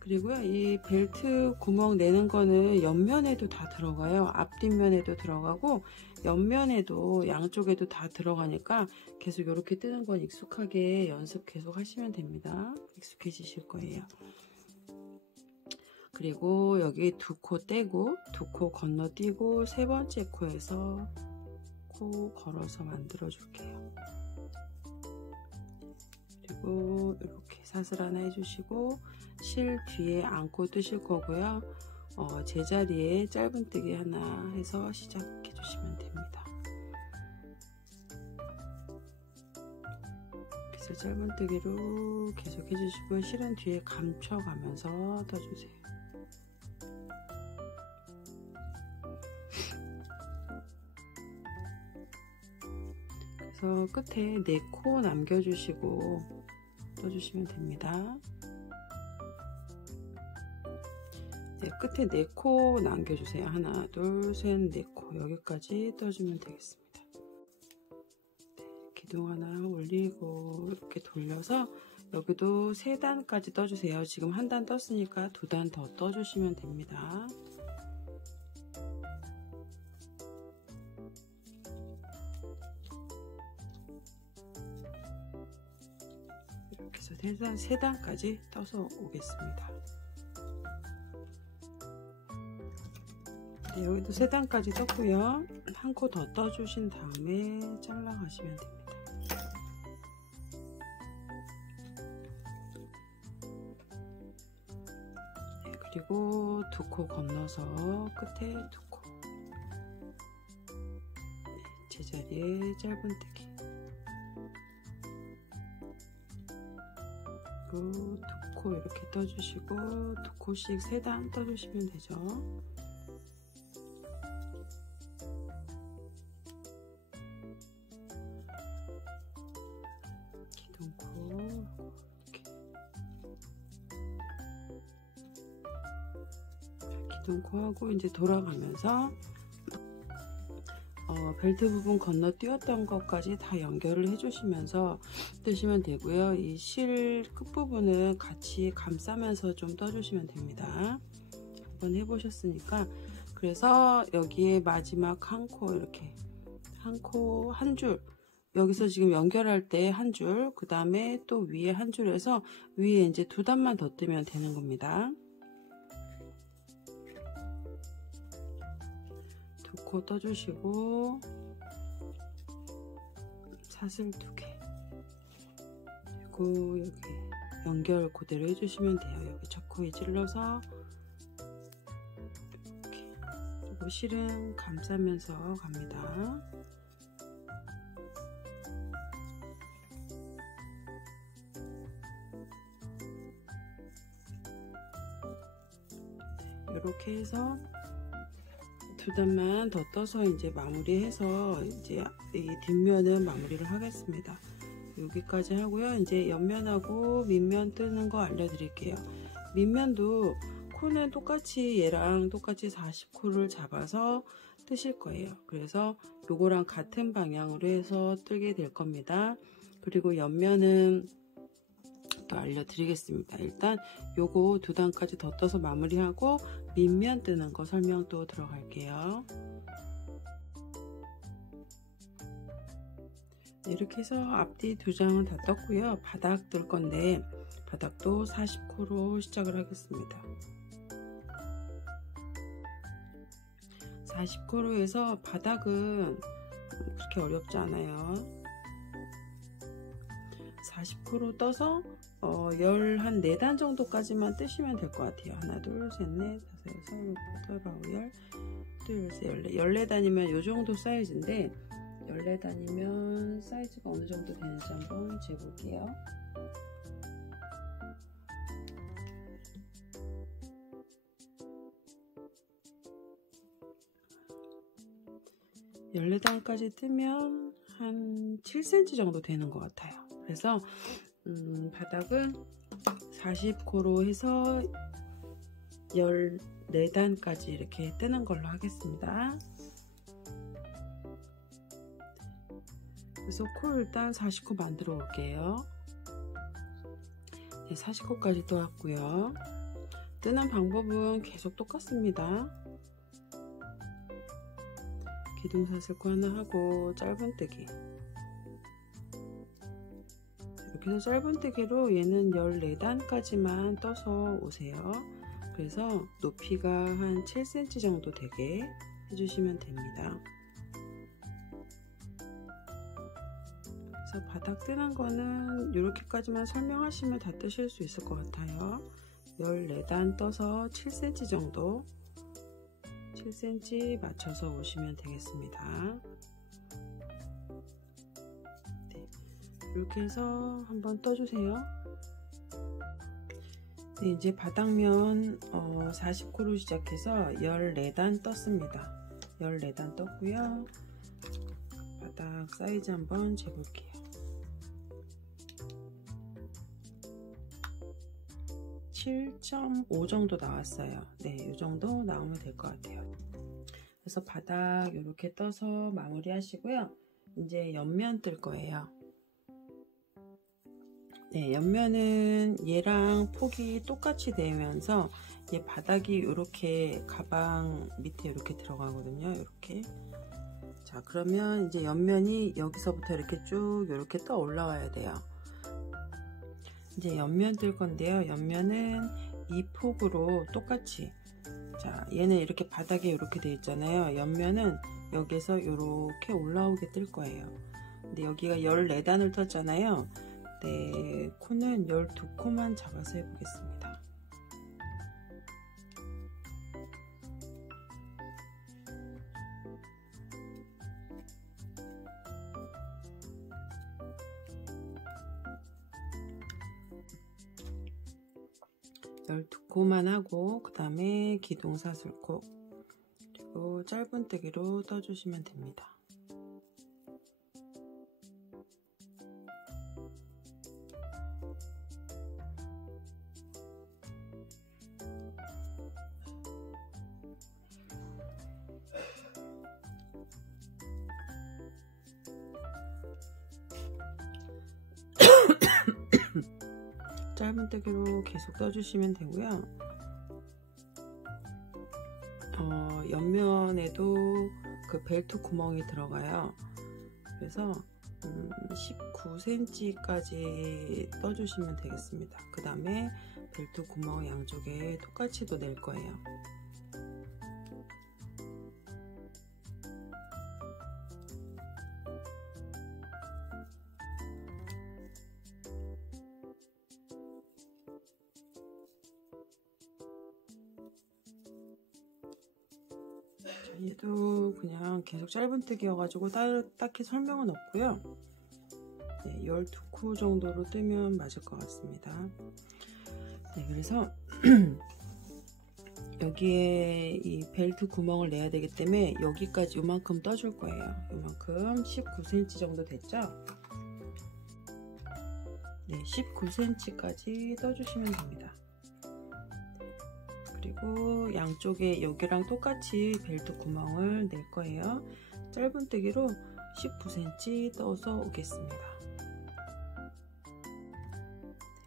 그리고요, 이 벨트 구멍 내는 거는 옆면에도 다 들어가요. 앞뒷면에도 들어가고 옆면에도, 양쪽에도 다 들어가니까 계속 이렇게 뜨는 건 익숙하게 연습 계속 하시면 됩니다. 익숙해지실 거예요. 그리고 여기 2코 떼고 2코 건너뛰고 3번째 코에서 코 걸어서 만들어 줄게요. 그리고 이렇게 사슬 하나 해주시고 실 뒤에 안고 뜨실 거고요. 제자리에 짧은뜨기 하나 해서 시작해 주시면 됩니다. 그래서 짧은뜨기로 계속 해주시고 실은 뒤에 감춰가면서 떠주세요. 그래서 끝에 4코 남겨주시고 떠주시면 됩니다. 네, 끝에 4코 남겨주세요. 하나, 둘, 셋, 4코 여기까지 떠주면 되겠습니다. 네, 기둥 하나 올리고 이렇게 돌려서 여기도 3단까지 떠주세요. 지금 1단 떴으니까 2단 더 떠주시면 됩니다. 이렇게 해서 3단까지 떠서 오겠습니다. 네, 여기도 3단까지 떴고요. 1코 더 떠주신 다음에 잘라 가시면 됩니다. 네, 그리고 2코 건너서 끝에 2코, 네, 제자리에 짧은뜨기, 그리고 2코 이렇게 떠주시고 2코씩 3단 떠주시면 되죠. 기둥코 하고 이제 돌아가면서 벨트 부분 건너뛰었던 것까지 다 연결을 해주시면서 뜨시면 되고요. 이 실 끝부분은 같이 감싸면서 좀 떠주시면 됩니다. 한번 해보셨으니까. 그래서 여기에 마지막 한 코, 이렇게 한 코 한 줄, 여기서 지금 연결할 때 한 줄, 그 다음에 또 위에 한 줄에서 위에 이제 2단만 더 뜨면 되는 겁니다. 2코 떠주시고 사슬 2개, 그리고 여기 연결 그대로 해주시면 돼요. 여기 첫 코에 찔러서 이렇게, 그리고 실은 감싸면서 갑니다. 이렇게 해서 2단만 더 떠서 이제 마무리해서 이제 이 뒷면은 마무리를 하겠습니다. 여기까지 하고요. 이제 옆면하고 밑면 뜨는 거 알려드릴게요. 밑면도 코는 똑같이 얘랑 똑같이 40코를 잡아서 뜨실 거예요. 그래서 요거랑 같은 방향으로 해서 뜨게 될 겁니다. 그리고 옆면은 또 알려드리겠습니다. 일단 요거 2단까지 더 떠서 마무리하고 밑면 뜨는 거 설명 또 들어갈게요. 이렇게 해서 앞뒤 2장은 다 떴고요. 바닥 뜰 건데 바닥도 40코로 시작을 하겠습니다. 40코로 해서 바닥은 그렇게 어렵지 않아요. 40코로 떠서 한 4단 정도까지만 뜨시면 될 것 같아요. 하나, 둘, 셋, 넷, 다섯, 여섯, 일곱, 여덟, 아홉, 열, 둘, 셋, 14단이면 요 정도 사이즈인데 14단이면 사이즈가 어느 정도 되는지 한번 재볼게요. (14단까지) 뜨면 한 7cm 정도 되는 것 같아요. 그래서 바닥은 40코로 해서 14단까지 이렇게 뜨는 걸로 하겠습니다. 그래서 코 일단 40코 만들어 올게요. 네, 40코까지 떠왔고요. 뜨는 방법은 계속 똑같습니다. 기둥사슬코 하나 하고 짧은뜨기, 이렇게 해서 짧은뜨기로 얘는 14단까지만 떠서 오세요. 그래서 높이가 한 7cm 정도 되게 해주시면 됩니다. 그래서 바닥 뜨는 거는 이렇게까지만 설명하시면 다 뜨실 수 있을 것 같아요. 14단 떠서 7cm 정도, 7cm 맞춰서 오시면 되겠습니다. 네, 이렇게 해서 한번 떠주세요. 네, 이제 바닥면 40코로 시작해서 14단 떴습니다. 14단 떴고요. 바닥 사이즈 한번 재볼게요. 7.5 정도 나왔어요. 네, 이 정도 나오면 될 것 같아요. 그래서 바닥 이렇게 떠서 마무리 하시고요. 이제 옆면 뜰 거예요. 네, 옆면은 얘랑 폭이 똑같이 되면서 얘 바닥이 이렇게 가방 밑에 이렇게 들어가거든요. 이렇게. 자, 그러면 이제 옆면이 여기서부터 이렇게 쭉 이렇게 떠 올라와야 돼요. 이제 옆면 뜰 건데요. 옆면은 이 폭으로 똑같이, 자, 얘는 이렇게 바닥에 이렇게 되어 있잖아요. 옆면은 여기서 이렇게 올라오게 뜰 거예요. 근데 여기가 14단을 떴잖아요. 네, 코는 12코만 잡아서 해보겠습니다. 열두 코만 하고 그 다음에 기둥사슬코 그리고 짧은뜨기로 떠주시면 됩니다. 짧은뜨기로 계속 떠주시면 되고요. 옆면에도 그 벨트 구멍이 들어가요. 그래서 19cm까지 떠주시면 되겠습니다. 그 다음에 벨트 구멍 양쪽에 똑같이 또 낼 거예요. 얘도 그냥 계속 짧은뜨기여가지고 딱히 설명은 없고요. 네, 12코 정도로 뜨면 맞을 것 같습니다. 네, 그래서 여기에 이 벨트 구멍을 내야 되기 때문에 여기까지 요만큼 떠줄 거예요. 요만큼 19cm 정도 됐죠? 네, 19cm까지 떠주시면 됩니다. 그리고 양쪽에 여기랑 똑같이 벨트 구멍을 낼 거예요. 짧은뜨기로 19cm 떠서 오겠습니다.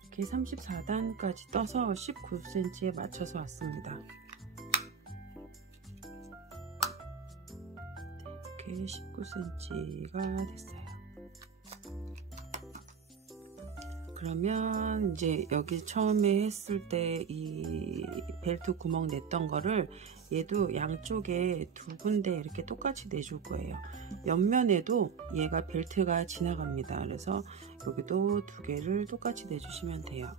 이렇게 34단까지 떠서 19cm에 맞춰서 왔습니다. 이렇게 19cm가 됐어요. 그러면 이제 여기 처음에 했을 때 이 벨트 구멍 냈던 거를 얘도 양쪽에 두 군데 이렇게 똑같이 내줄 거예요. 옆면에도 얘가 벨트가 지나갑니다. 그래서 여기도 두 개를 똑같이 내주시면 돼요.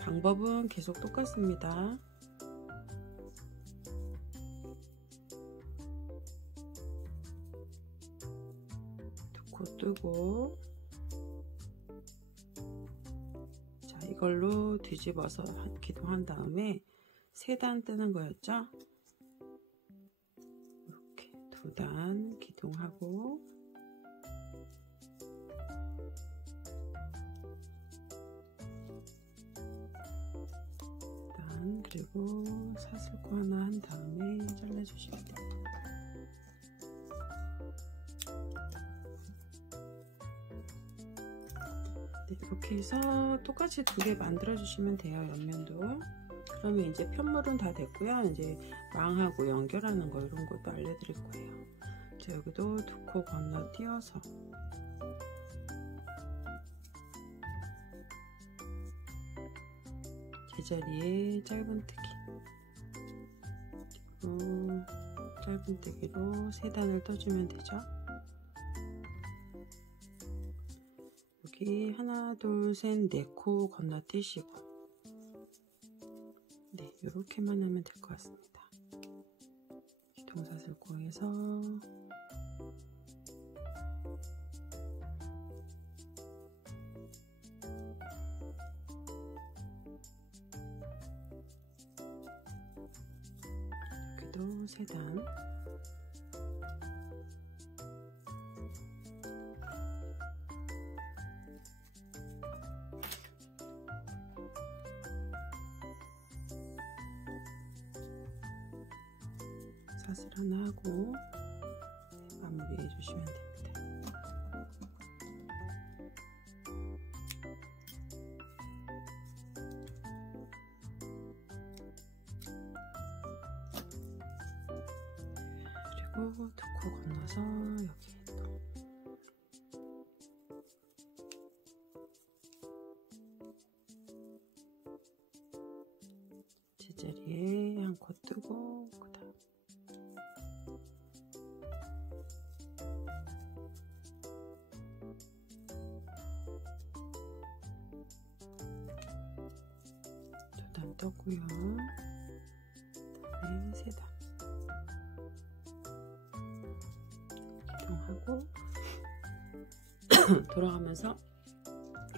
방법은 계속 똑같습니다. 두 코 뜨고 이걸로 뒤집어서 기둥한 다음에 3단 뜨는 거였죠? 이렇게 2단 기둥하고 단 그리고 사슬코 하나 한 다음에 잘라주시면 돼요. 네, 이렇게 해서 똑같이 두 개 만들어 주시면 돼요. 옆면도. 그러면 이제 편물은 다 됐고요. 이제 망하고 연결하는 거 이런 것도 알려드릴 거예요. 자, 여기도 두 코 건너뛰어서 제자리에 짧은뜨기 그리고 짧은뜨기로 3단을 떠주면 되죠. 여기 하나 둘 셋 4코 건너뛰시고 네, 이렇게만 하면 될 것 같습니다. 기둥사슬코에서 여기도 3단 사슬 하나 하고 마무리 해주시면 됩니다. 그리고 두 코 건너서 여기 또 제자리에 한 코 뜨고 그다음 두 단 떴고요. 그다음에 3단 기둥하고 돌아가면서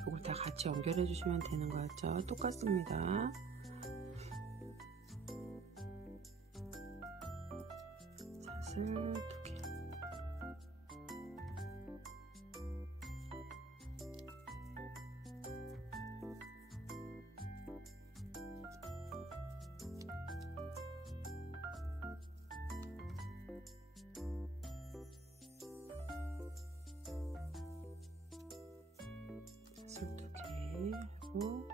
이걸 다 같이 연결해 주시면 되는 거였죠. 똑같습니다. 사슬 2개 사슬 2개 하고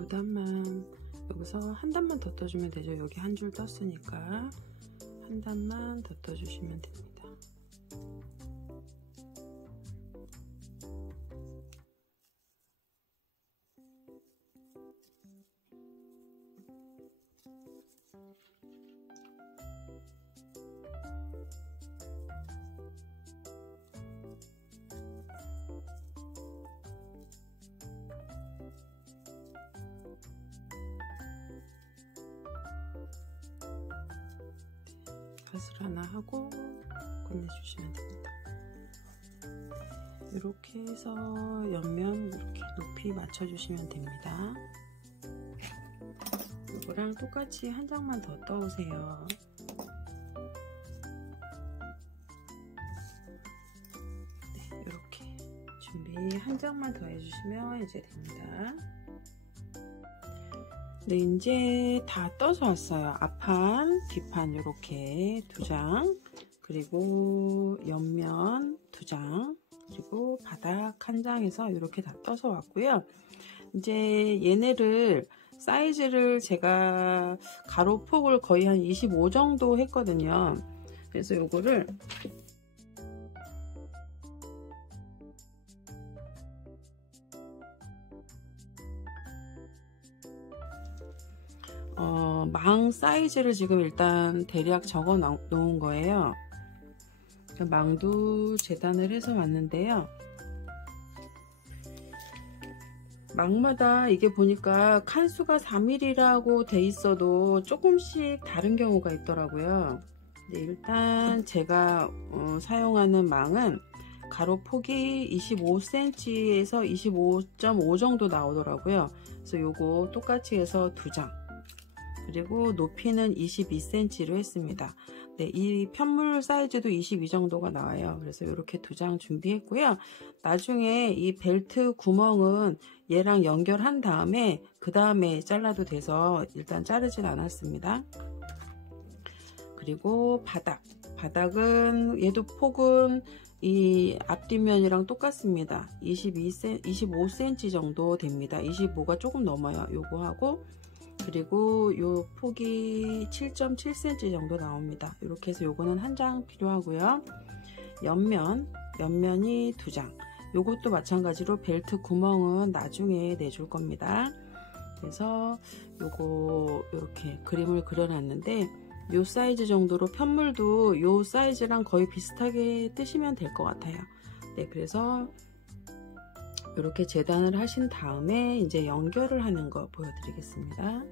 두 단만, 여기서 한 단만 더 떠주면 되죠. 여기 한 줄 떴으니까 한 단만 더 떠주시면 됩니다. 갓을 하나 하고 끝내주시면 됩니다. 이렇게 해서 옆면 이렇게 높이 맞춰주시면 됩니다. 이거랑 똑같이 한 장만 더 떠오세요. 네, 이렇게 준비 한 장만 더 해주시면 이제 됩니다. 네, 이제 다 떠서 왔어요. 앞판, 뒷판 이렇게 두 장, 그리고 옆면 두 장, 그리고 바닥 한 장에서 이렇게 다 떠서 왔고요. 이제 얘네를 사이즈를 제가 가로폭을 거의 한 25 정도 했거든요. 그래서 요거를 망 사이즈를 지금 일단 대략 적어 놓은 거예요. 망도 재단을 해서 왔는데요. 망마다 이게 보니까 칸수가 4mm라고 돼 있어도 조금씩 다른 경우가 있더라고요. 네, 일단 제가 사용하는 망은 가로폭이 25cm에서 25.5 정도 나오더라고요. 그래서 요거 똑같이 해서 두 장, 그리고 높이는 22cm로 했습니다. 네, 이 편물 사이즈도 22 정도가 나와요. 그래서 이렇게 두 장 준비했고요. 나중에 이 벨트 구멍은 얘랑 연결한 다음에 그 다음에 잘라도 돼서 일단 자르진 않았습니다. 그리고 바닥은 얘도 폭은 이 앞뒷면이랑 똑같습니다. 25cm 정도 됩니다. 25가 조금 넘어요. 요거 하고, 그리고 요 폭이 7.7cm 정도 나옵니다. 이렇게 해서 요거는 한 장 필요하고요. 옆면이 두 장. 요것도 마찬가지로 벨트 구멍은 나중에 내줄 겁니다. 그래서 요거 이렇게 그림을 그려놨는데, 요 사이즈 정도로 편물도 요 사이즈랑 거의 비슷하게 뜨시면 될 것 같아요. 네, 그래서 이렇게 재단을 하신 다음에 이제 연결을 하는 거 보여드리겠습니다.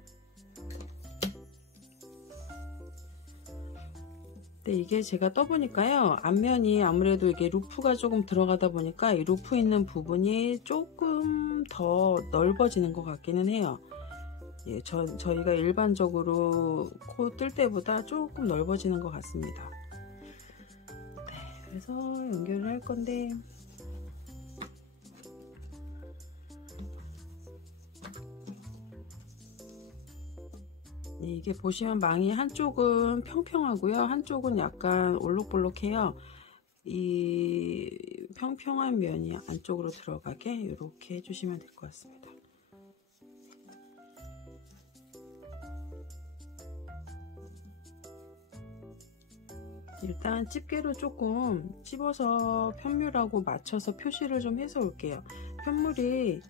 네, 이게 제가 떠보니까요, 앞면이 아무래도 이게 루프가 조금 들어가다 보니까 이 루프 있는 부분이 조금 더 넓어지는 것 같기는 해요. 예, 저희가 일반적으로 코 뜰 때보다 조금 넓어지는 것 같습니다. 네, 그래서 연결을 할 건데, 이게 보시면 망이 한쪽은 평평하고요, 한쪽은 약간 올록볼록해요. 이 평평한 면이 안쪽으로 들어가게 이렇게 해주시면 될 것 같습니다. 일단 집게로 조금 찝어서 편물하고 맞춰서 표시를 좀 해서 올게요. 편물이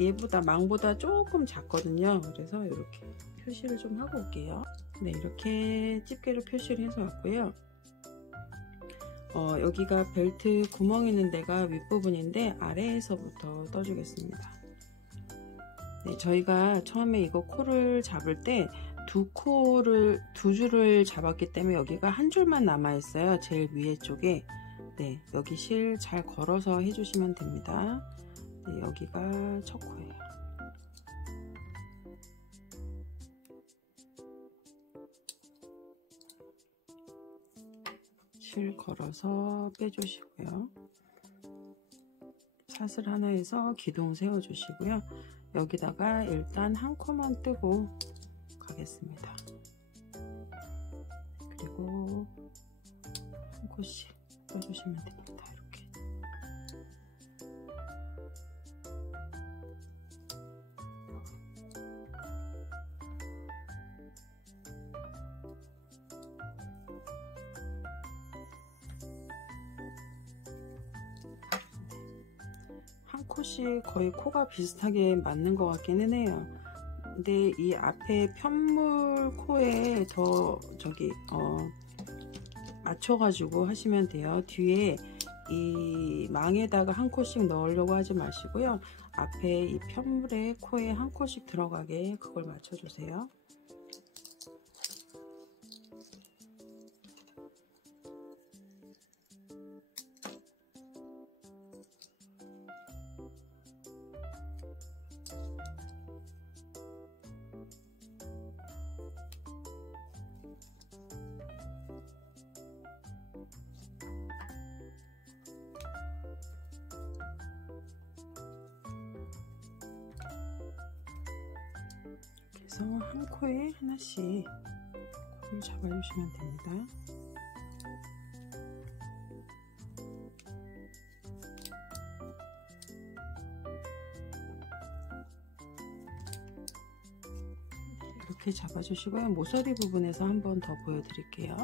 얘보다 망보다 조금 작거든요. 그래서 이렇게 표시를 좀 하고 올게요. 네, 이렇게 집게로 표시를 해서 왔고요. 여기가 벨트 구멍 있는 데가 윗부분인데 아래에서부터 떠주겠습니다. 네, 저희가 처음에 이거 코를 잡을 때 두 줄을 잡았기 때문에 여기가 한 줄만 남아 있어요. 제일 위에 쪽에. 네, 여기 실 잘 걸어서 해주시면 됩니다. 네, 여기가 첫 코예요. 실 걸어서 빼주시고요. 사슬 하나에서 기둥 세워주시고요. 여기다가 일단 한 코만 뜨고 가겠습니다. 그리고 한 코씩 떠주시면 됩니다. 이렇게. 코씩 거의 코가 비슷하게 맞는 것 같기는 해요. 근데 이 앞에 편물 코에 더 맞춰가지고 하시면 돼요. 뒤에 이 망에다가 한 코씩 넣으려고 하지 마시고요. 앞에 이 편물에 코에 한 코씩 들어가게 그걸 맞춰주세요. 그래서 한 코에 하나씩 코를 잡아주시면 됩니다. 이렇게 잡아주시고요. 모서리 부분에서 한 번 더 보여드릴게요.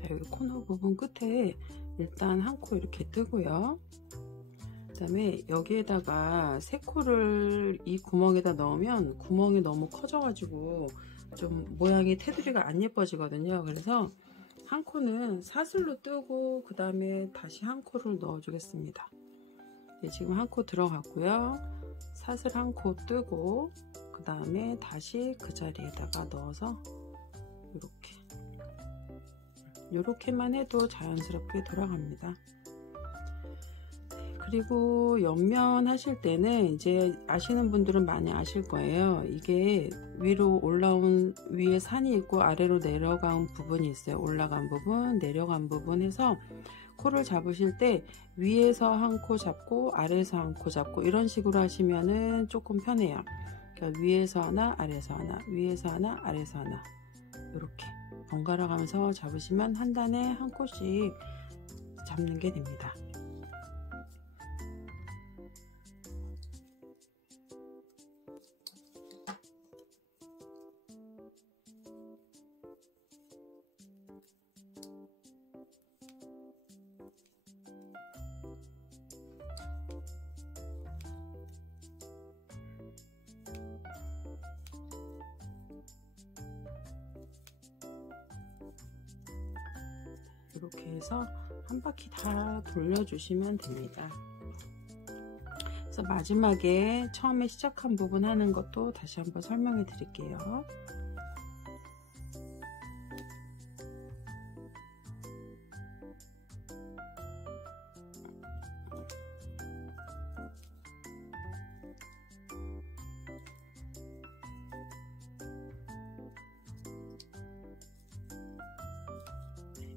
자, 여기 코너 부분 끝에 일단 한 코 이렇게 뜨고요. 그 다음에 여기에다가 세 코를 이 구멍에다 넣으면 구멍이 너무 커져 가지고 좀 모양이 테두리가 안 예뻐지거든요. 그래서 한 코는 사슬로 뜨고 그 다음에 다시 한 코를 넣어 주겠습니다. 네, 지금 한 코 들어갔고요. 사슬 한 코 뜨고 그 다음에 다시 그 자리에다가 넣어서 이렇게만 해도 자연스럽게 돌아갑니다. 그리고 옆면 하실 때는 이제 아시는 분들은 많이 아실 거예요. 이게 위로 올라온 위에 산이 있고 아래로 내려간 부분이 있어요. 올라간 부분, 내려간 부분 해서 코를 잡으실 때 위에서 한 코 잡고 아래에서 한 코 잡고 이런 식으로 하시면은 조금 편해요. 그러니까 위에서 하나, 아래에서 하나, 위에서 하나, 아래에서 하나 이렇게 번갈아 가면서 잡으시면 한 단에 한 코씩 잡는 게 됩니다. 이렇게 해서 한 바퀴 다 돌려주시면 됩니다. 그래서 마지막에 처음에 시작한 부분 하는 것도 다시 한번 설명해 드릴게요.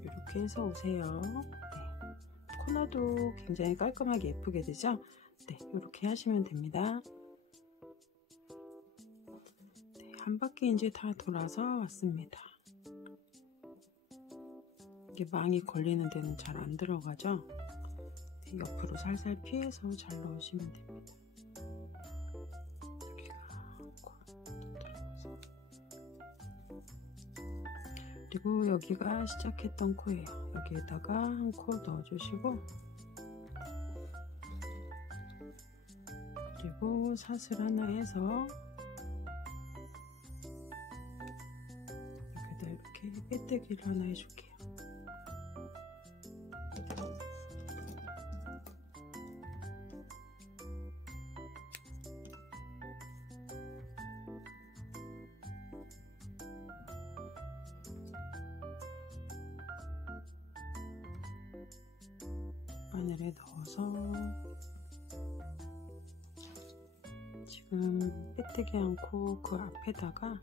이렇게 해서 오세요. 네. 코너도 굉장히 깔끔하게 예쁘게 되죠? 네, 이렇게 하시면 됩니다. 네, 한 바퀴 이제 다 돌아서 왔습니다. 이게 망이 걸리는 데는 잘 안 들어가죠? 네, 옆으로 살살 피해서 잘 넣으시면 됩니다. 그리고 여기가 시작했던 코예요. 여기에다가 한 코 넣어주시고 그리고 사슬 하나 해서 여기다 이렇게 빼뜨기를 하나 해줄게요. 바늘에 넣어서 지금 빼뜨기 않고 그 앞에다가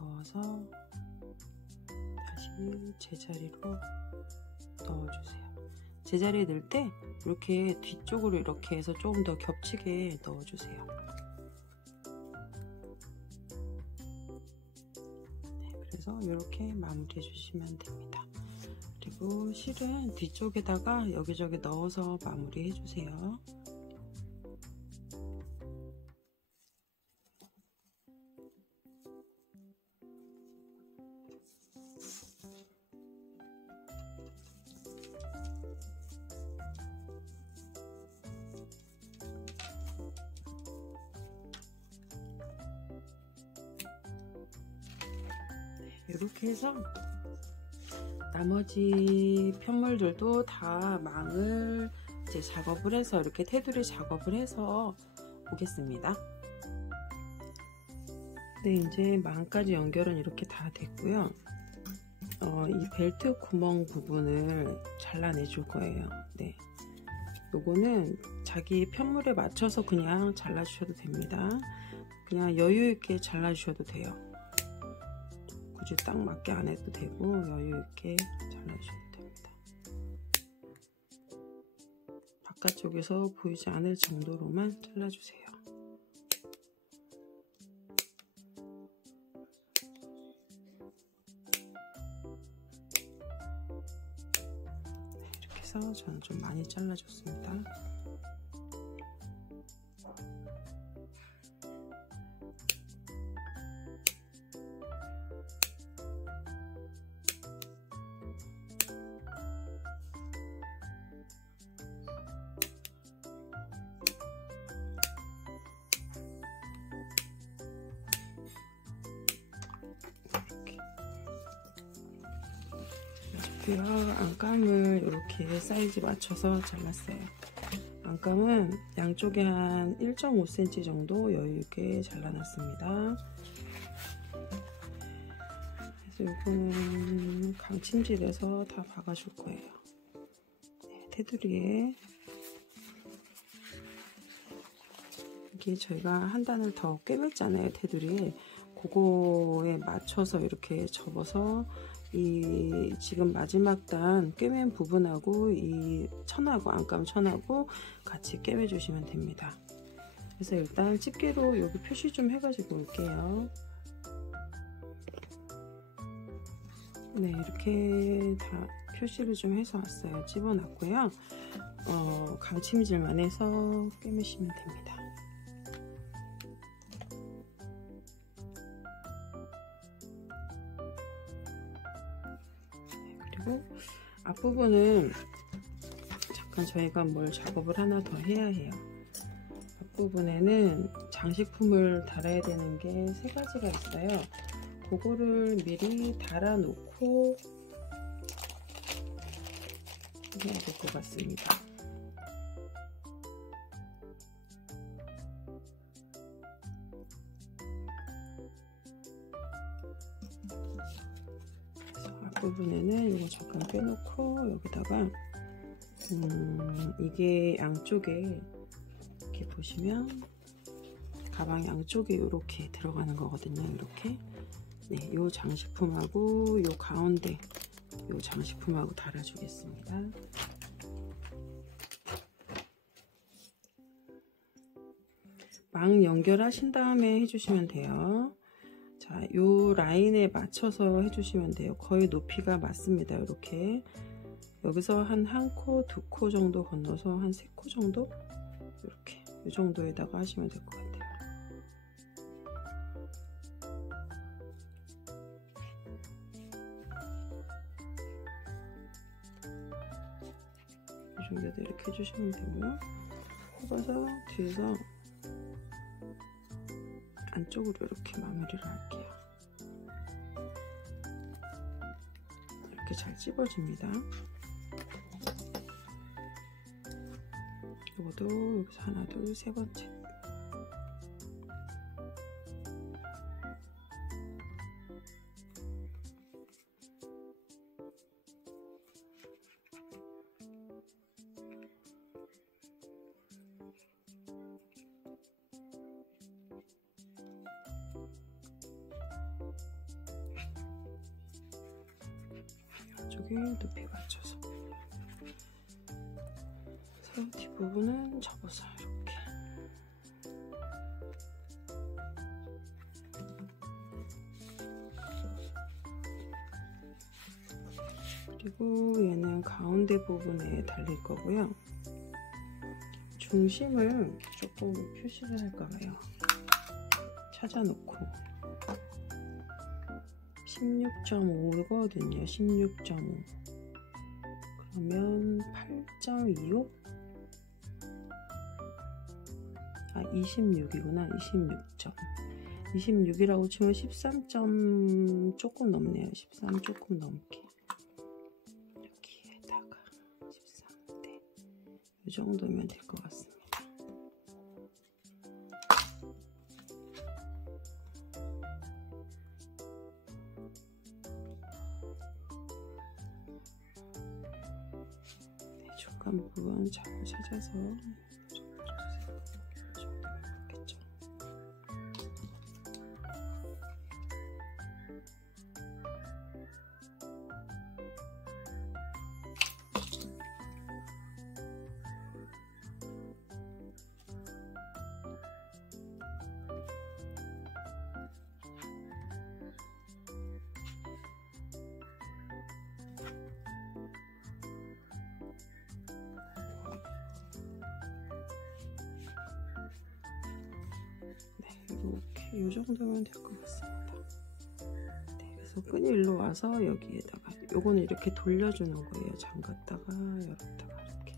넣어서 다시 제자리로 넣어주세요. 제자리에 넣을 때 이렇게 뒤쪽으로 이렇게 해서 조금 더 겹치게 넣어주세요. 네, 그래서 이렇게 마무리해 주시면 됩니다. 그리고 실은 뒤쪽에다가 여기저기 넣어서 마무리해 주세요. 이렇게 해서 나머지 편물들도 다 망을 이제 작업을 해서 이렇게 테두리 작업을 해서 오겠습니다. 네, 이제 망까지 연결은 이렇게 다 됐고요. 이 벨트 구멍 부분을 잘라내 줄 거예요. 네, 요거는 자기 편물에 맞춰서 그냥 잘라 주셔도 됩니다. 그냥 여유 있게 잘라 주셔도 돼요. 굳이 딱 맞게 안 해도 되고 여유 있게 잘라주셔도 됩니다. 바깥쪽에서 보이지 않을 정도로만 잘라주세요. 네, 이렇게 해서 저는 좀 많이 잘라줬습니다. 안감을 이렇게 사이즈 맞춰서 잘랐어요. 안감은 양쪽에 한 1.5cm 정도 여유있게 잘라놨습니다. 그래서 이거는 강침질해서 다 박아줄 거예요. 네, 테두리에 이게 저희가 한 단을 더 꿰맸잖아요. 테두리에 그거에 맞춰서 이렇게 접어서 이 지금 마지막 단 꿰맨 부분하고 이 천하고 안감 천하고 같이 꿰매 주시면 됩니다. 그래서 일단 집게로 여기 표시 좀 해가지고 올게요. 네, 이렇게 다 표시를 좀 해서 왔어요. 집어놨고요. 강침질만 해서 꿰매시면 됩니다. 그리고 앞부분은 잠깐 저희가 뭘 작업을 하나 더 해야 해요. 앞부분에는 장식품을 달아야 되는 게 3가지가 있어요. 그거를 미리 달아 놓고 해야 될 것 같습니다. 앞부분에는 이거 잠깐 빼놓고 여기다가 이게 양쪽에 이렇게 보시면 가방 양쪽에 이렇게 들어가는 거거든요. 이렇게 네, 요 장식품하고 요 가운데 요 장식품하고 달아주겠습니다. 망 연결하신 다음에 해주시면 돼요. 자, 요 라인에 맞춰서 해주시면 돼요. 거의 높이가 맞습니다. 이렇게 여기서 한 코, 2코 정도 건너서 한 3코 정도 이렇게 이 정도에다가 하시면 될 것 같아요. 이 정도도 이렇게 해주시면 되고요. 뽑아서 뒤에서 안쪽으로 이렇게 마무리를 할게요. 이렇게 잘 찝어집니다. 이것도 여기서 하나, 둘, 3번째. 이쪽에 높이 맞춰서 뒷부분은 접어서 이렇게. 그리고 얘는 가운데 부분에 달릴 거고요. 중심을 조금 표시를 할까봐요. 찾아놓고 16.5거든요. 16.5 그러면 8.25? 26이구나. 26점 26이라고 치면 13점 조금 넘네요. 13 조금 넘게 여기에다가 13대 이 정도면 될 것 같습니다. 중간 부분 잘 찾아서 이렇게 이 정도면 될 것 같습니다. 네, 그래서 끈이 일로 와서 여기에다가 요거는 이렇게 돌려주는 거예요. 잠갔다가 열었다가 이렇게.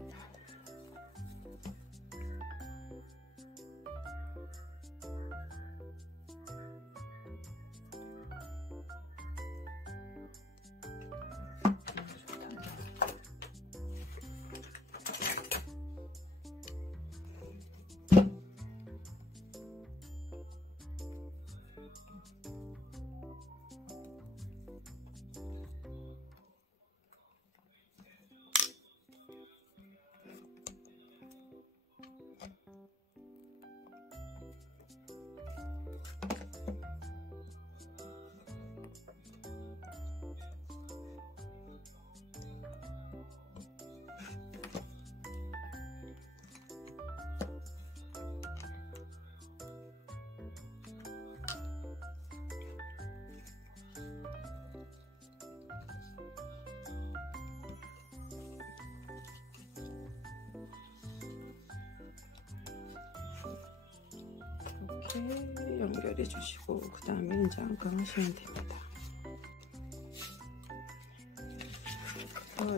이렇게 연결해 주시고 그 다음에 이제 안감하시면 됩니다.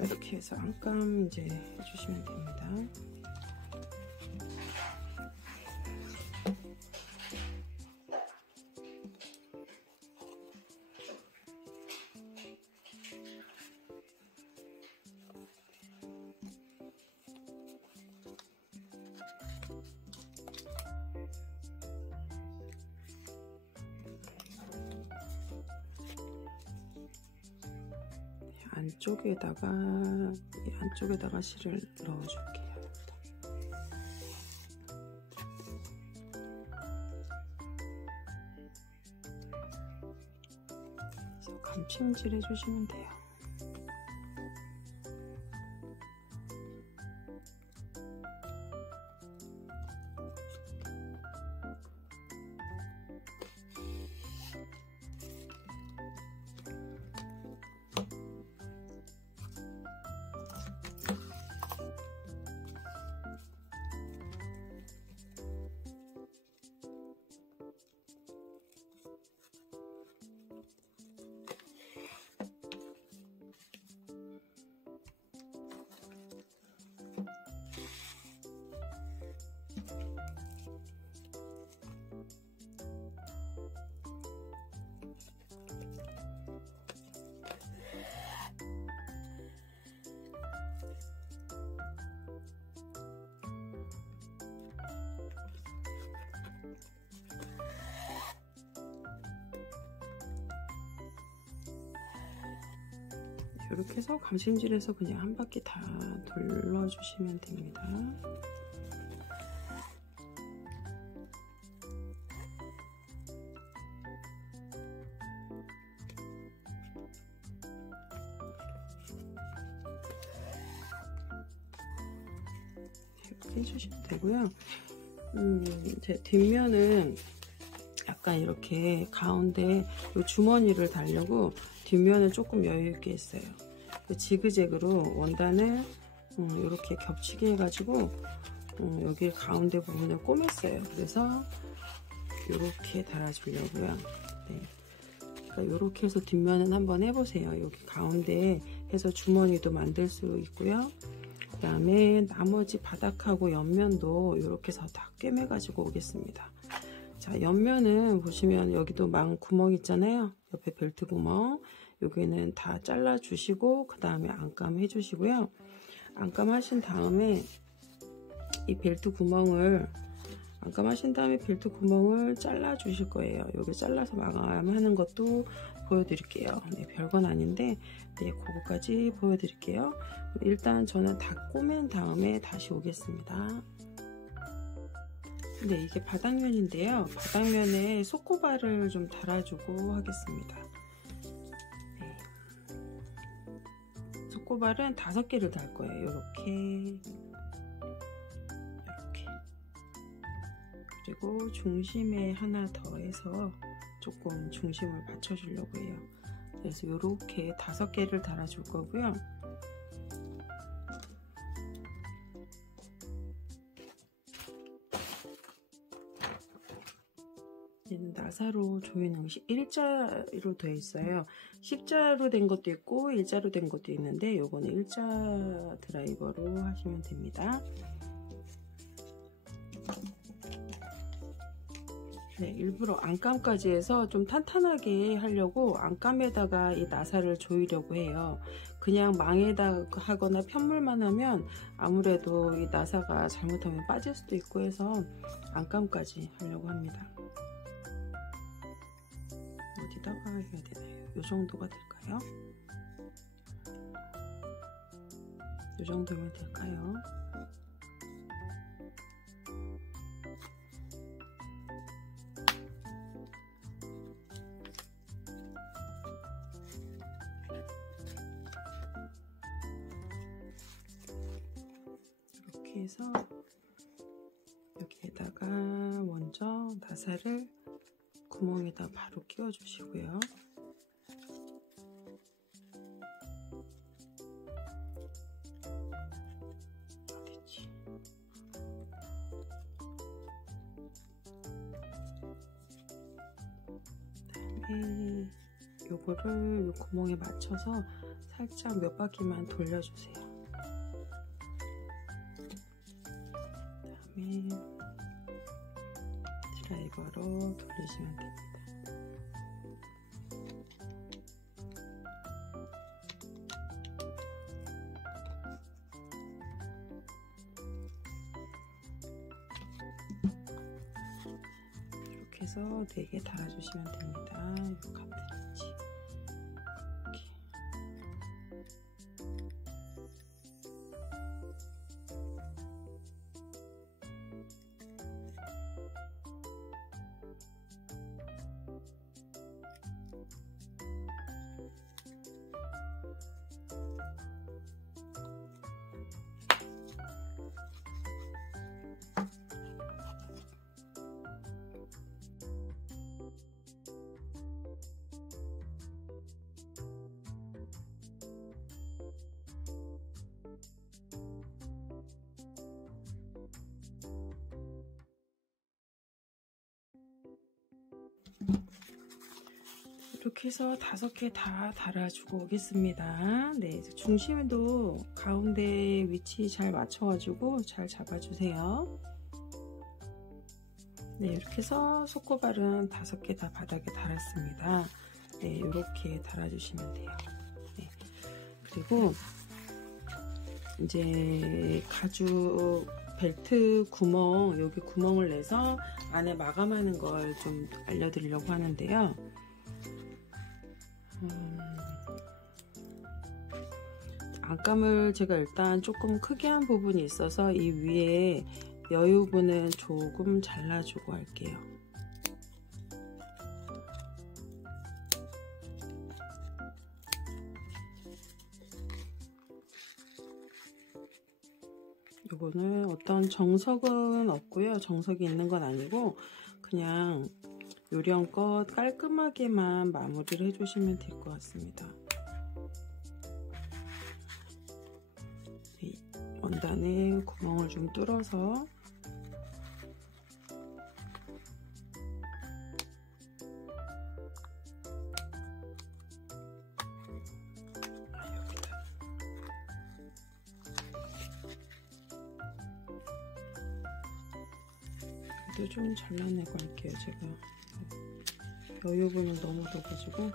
이렇게 해서 안감 이제 해주시면 됩니다. 안쪽에다가 실을 넣어줄게요. 그래서 감침질 해주시면 돼요. 이렇게 해서 감심질해서 그냥 한 바퀴 다 돌려주시면 됩니다. 해주시면 되고요. 제 뒷면은 약간 이렇게 가운데 요 주머니를 달려고 뒷면을 조금 여유있게 했어요. 지그재그로 원단을 이렇게 겹치게 해가지고 여기 가운데 부분을 꼬맸어요. 그래서 이렇게 달아주려고요. 네. 그러니까 이렇게 해서 뒷면은 한번 해보세요. 여기 가운데 해서 주머니도 만들 수 있고요. 그 다음에 나머지 바닥하고 옆면도 이렇게 해서 다 꿰매가지고 오겠습니다. 자, 옆면은 보시면 여기도 망 구멍 있잖아요. 옆에 벨트 구멍. 여기는 다 잘라 주시고 그 다음에 안감 해 주시고요. 안감 하신 다음에 이 벨트 구멍을 안감하신 다음에 벨트 구멍을 잘라 주실 거예요. 여기 잘라서 마감하는 것도 보여드릴게요. 네, 별건 아닌데 네, 그거까지 보여드릴게요. 일단 저는 다 꼬맨 다음에 다시 오겠습니다. 네, 이게 바닥면인데요. 바닥면에 속고발을 좀 달아주고 하겠습니다. 네. 속고발은 5개를 달 거예요. 이렇게. 그리고 중심에 하나 더 해서 조금 중심을 받쳐주려고 해요. 그래서 이렇게 5개를 달아줄 거고요. 얘는 나사로 조이는 것이 일자로 되어 있어요. 십자로 된 것도 있고 일자로 된 것도 있는데 요거는 일자 드라이버로 하시면 됩니다. 네, 일부러 안감까지 해서 좀 탄탄하게 하려고 안감에다가 이 나사를 조이려고 해요. 그냥 망에다 하거나 편물만 하면 아무래도 이 나사가 잘못하면 빠질 수도 있고 해서 안감까지 하려고 합니다. 어디다가 해야 되나요? 이 정도가 될까요? 이 정도면 될까요? 이렇게 해서 여기에다가 먼저 나사를 구멍에다 바로 끼워 주시고요. 어딨지? 그다음에 요거를 요 구멍에 맞춰서 살짝 몇 바퀴만 돌려주세요. 그다음에 드라이버로 돌리시면 됩니다. 이렇게 해서 4개 달아주시면 됩니다. 이렇게 같은지 이렇게. 이렇게 해서 5개 다 달아주고 오겠습니다. 네, 중심도 가운데 위치 잘 맞춰가지고 잘 잡아주세요. 네, 이렇게 해서 속고발은 5개 다 바닥에 달았습니다. 네, 이렇게 달아주시면 돼요. 네, 그리고 이제 가죽 벨트 구멍, 여기 구멍을 내서 안에 마감하는 걸 좀 알려드리려고 하는데요. 안감을 제가 일단 조금 크게 한 부분이 있어서 이 위에 여유분은 조금 잘라주고 할게요. 부분을 어떤 정석은 없고요. 정석이 있는 건 아니고 그냥 요령껏 깔끔하게만 마무리를 해주시면 될 것 같습니다. 원단에 구멍을 좀 뚫어서 또 좀 잘라내고 할게요. 제가 여유분을 너무 둬가지고.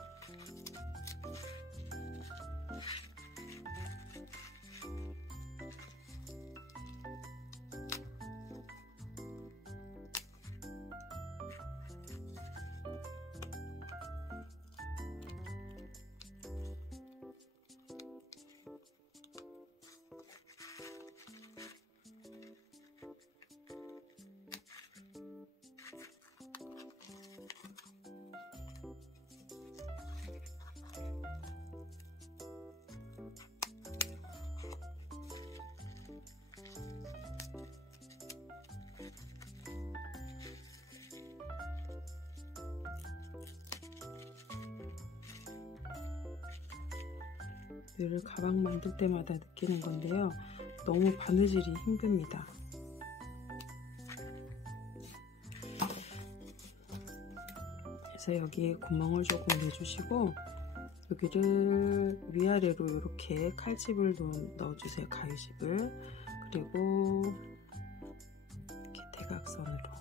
늘 가방 만들 때마다 느끼는 건데요. 너무 바느질이 힘듭니다. 그래서 여기에 구멍을 조금 내주시고 여기를 위아래로 이렇게 칼집을 넣어주세요. 가위집을. 그리고 이렇게 대각선으로.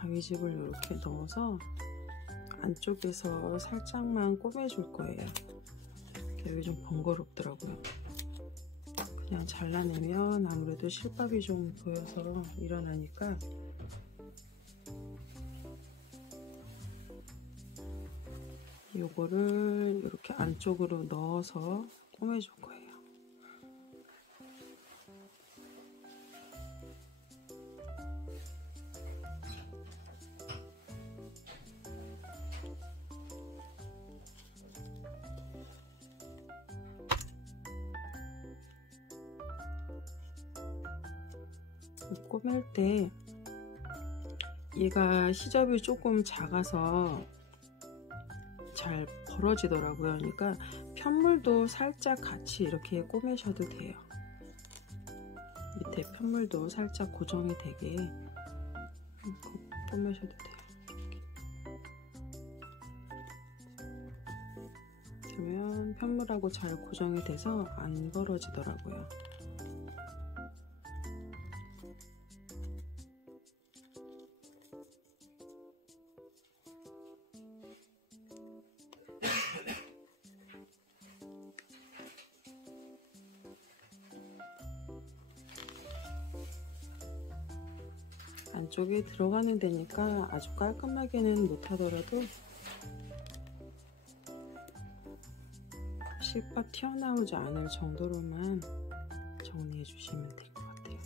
가위집을 이렇게 넣어서 안쪽에서 살짝만 꼬매줄 거예요. 여기 좀 번거롭더라고요. 그냥 잘라내면 아무래도 실밥이 좀 보여서 일어나니까 요거를 이렇게 안쪽으로 넣어서 꼬매줄 거예요. 꼬맬 때 얘가 시접이 조금 작아서 잘 벌어지더라고요. 그러니까 편물도 살짝 같이 이렇게 꼬매셔도 돼요. 밑에 편물도 살짝 고정이 되게 꼬매셔도 돼요. 그러면 편물하고 잘 고정이 돼서 안 벌어지더라고요. 안쪽에 들어가는 데니까 아주 깔끔하게는 못하더라도 실밥 튀어나오지 않을 정도로만 정리해 주시면 될 것 같아요.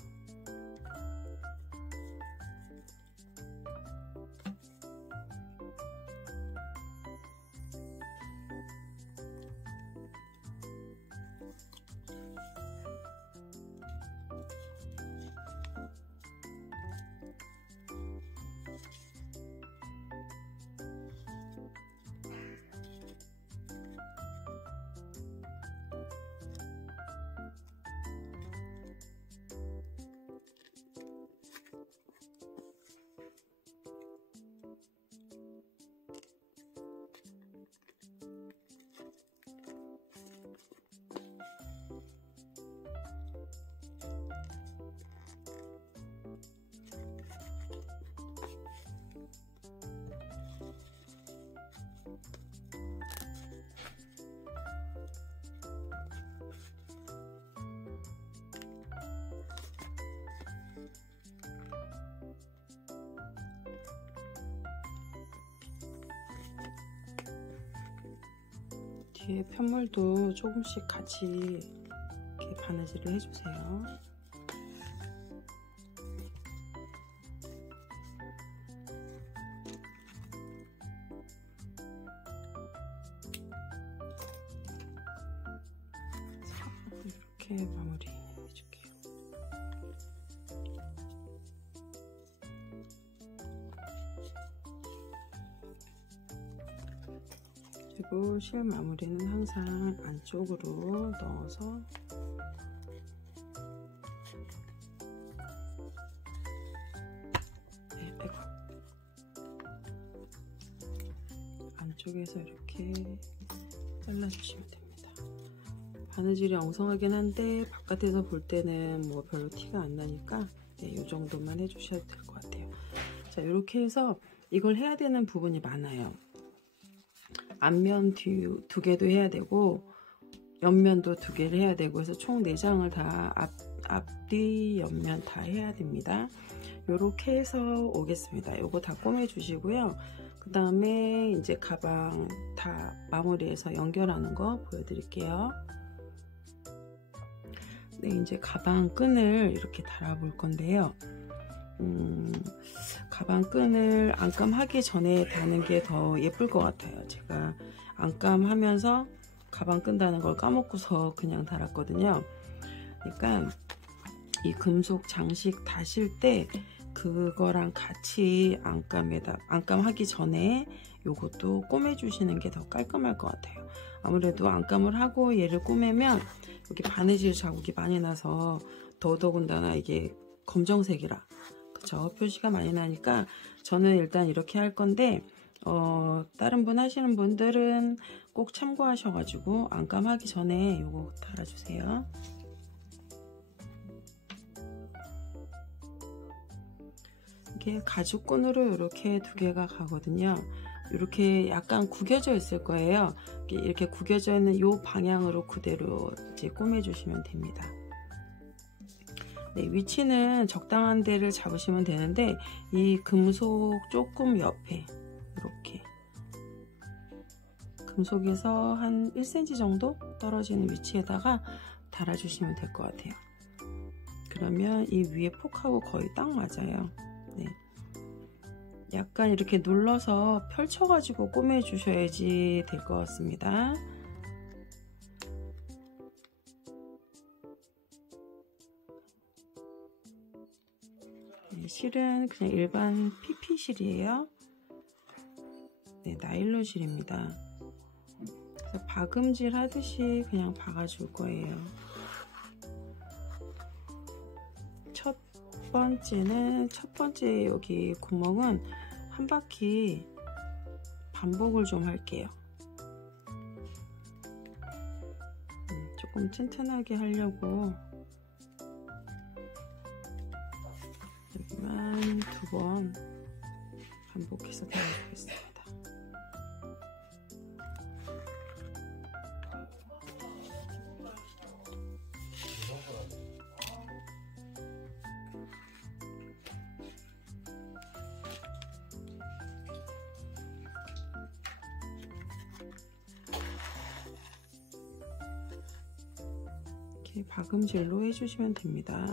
뒤에 편물도 조금씩 같이 이렇게 바느질을 해주세요. 이렇게 마무리 해줄게요. 그리고 실 마무리는 항상 안쪽으로 넣어서 안쪽에서 이렇게 잘라주시면 됩니다. 바느질이 엉성하긴 한데 바깥에서 볼 때는 뭐 별로 티가 안 나니까 이 정도만 해주셔도 될 것 같아요. 자, 이렇게 해서 이걸 해야 되는 부분이 많아요. 앞면 뒤 두 개도 해야 되고 옆면도 두 개를 해야 되고 해서 총 4장을 다 앞뒤 옆면 다 해야 됩니다. 이렇게 해서 오겠습니다. 요거 다 꼬매 주시고요. 그 다음에 이제 가방 다 마무리해서 연결하는 거 보여드릴게요. 네, 이제 가방 끈을 이렇게 달아 볼 건데요. 가방 끈을 안감하기 전에 다는 게 더 예쁠 것 같아요. 제가 안감하면서 가방 끈다는 걸 까먹고서 그냥 달았거든요. 그러니까 이 금속 장식 다실 때 그거랑 같이 안감하기 전에 요것도 꼬매 주시는 게 더 깔끔할 것 같아요. 아무래도 안감을 하고 얘를 꼬매면 여기 바느질 자국이 많이 나서 더더군다나 이게 검정색이라 그쵸? 표시가 많이 나니까 저는 일단 이렇게 할 건데 다른 분 하시는 분들은 꼭 참고하셔가지고 안감하기 전에 요거 달아주세요. 이게 가죽끈으로 이렇게 두 개가 가거든요. 이렇게 약간 구겨져 있을 거예요. 이렇게 구겨져 있는 이 방향으로 그대로 이제 꼬매 주시면 됩니다. 네, 위치는 적당한 데를 잡으시면 되는데 이 금속 조금 옆에 이렇게 금속에서 한 1cm 정도 떨어지는 위치에다가 달아주시면 될 것 같아요. 그러면 이 위에 폭하고 거의 딱 맞아요. 네. 약간 이렇게 눌러서 펼쳐가지고 꼬매 주셔야지 될 것 같습니다. 네, 실은 그냥 일반 PP 실이에요. 네, 나일론 실입니다. 그래서 박음질 하듯이 그냥 박아줄 거예요. 첫 번째 여기 구멍은 한 바퀴 반복을 좀 할게요. 조금 튼튼하게 하려고 여기만 2번 반복해서 달아주겠습니다. 이렇게 박음질로 해주시면 됩니다.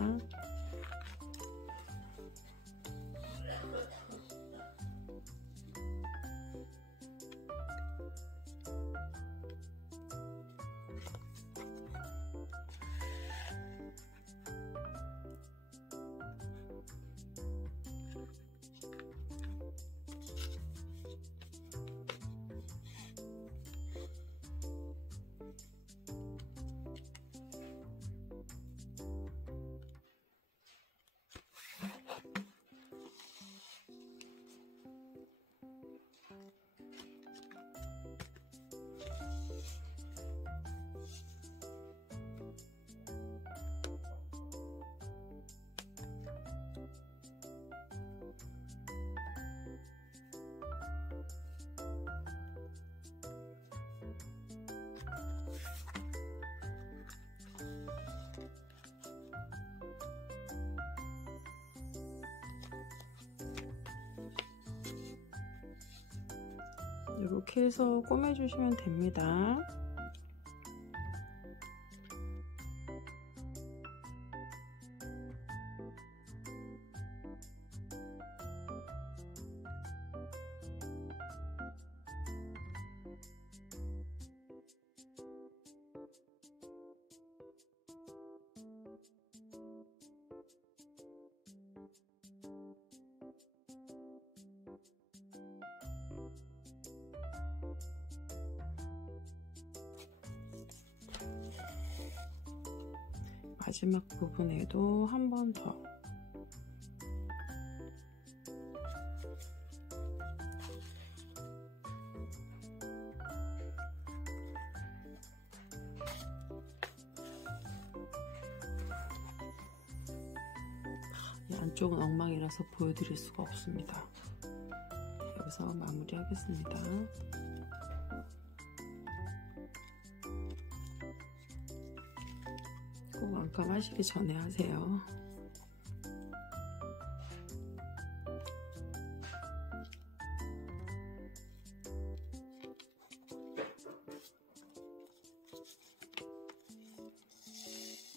이렇게 해서 꼬매주시면 됩니다. 마지막 부분에도 한 번 더. 이 안쪽은 엉망이라서 보여드릴 수가 없습니다. 여기서 마무리하겠습니다. 꼭 완감하시기 전에 하세요.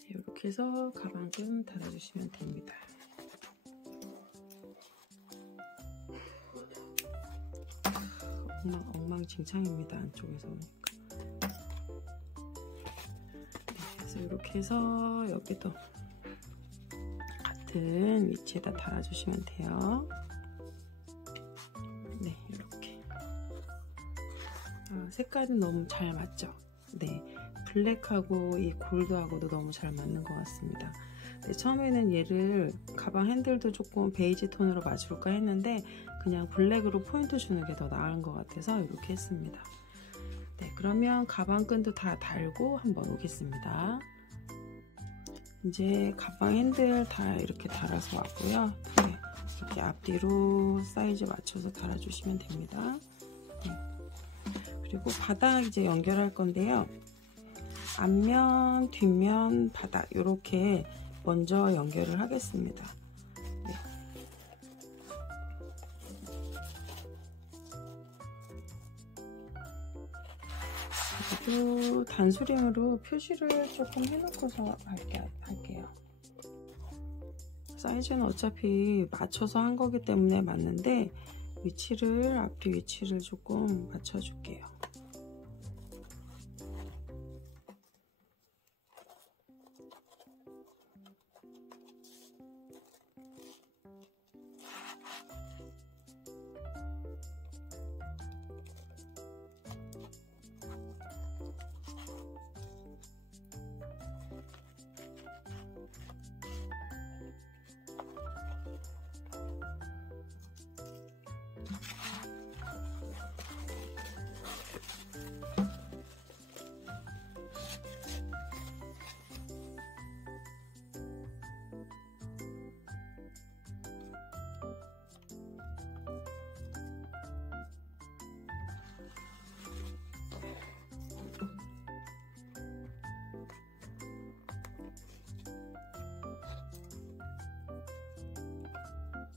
이렇게 해서 가방끈 달아주시면 됩니다. 엉망진창입니다. 안쪽에서 보니까. 네, 그래서 이렇게 해서 여기도 같은 위치에다 달아주시면 돼요. 네, 이렇게. 색깔은 너무 잘 맞죠? 네, 블랙하고 이 골드하고도 너무 잘 맞는 것 같습니다. 네, 처음에는 얘를 가방 핸들도 조금 베이지 톤으로 맞출까 했는데 그냥 블랙으로 포인트 주는 게 더 나은 것 같아서 이렇게 했습니다. 네, 그러면 가방끈도 다 달고 한번 오겠습니다. 이제 가방 핸들 다 이렇게 달아서 왔고요. 네, 이렇게 앞뒤로 사이즈 맞춰서 달아주시면 됩니다. 네. 그리고 바닥 이제 연결할 건데요. 앞면, 뒷면, 바닥 이렇게 먼저 연결을 하겠습니다. 네. 그리고 단수링으로 표시를 조금 해놓고서 할게요. 사이즈는 어차피 맞춰서 한 거기 때문에 맞는데 위치를, 앞뒤 위치를 조금 맞춰줄게요.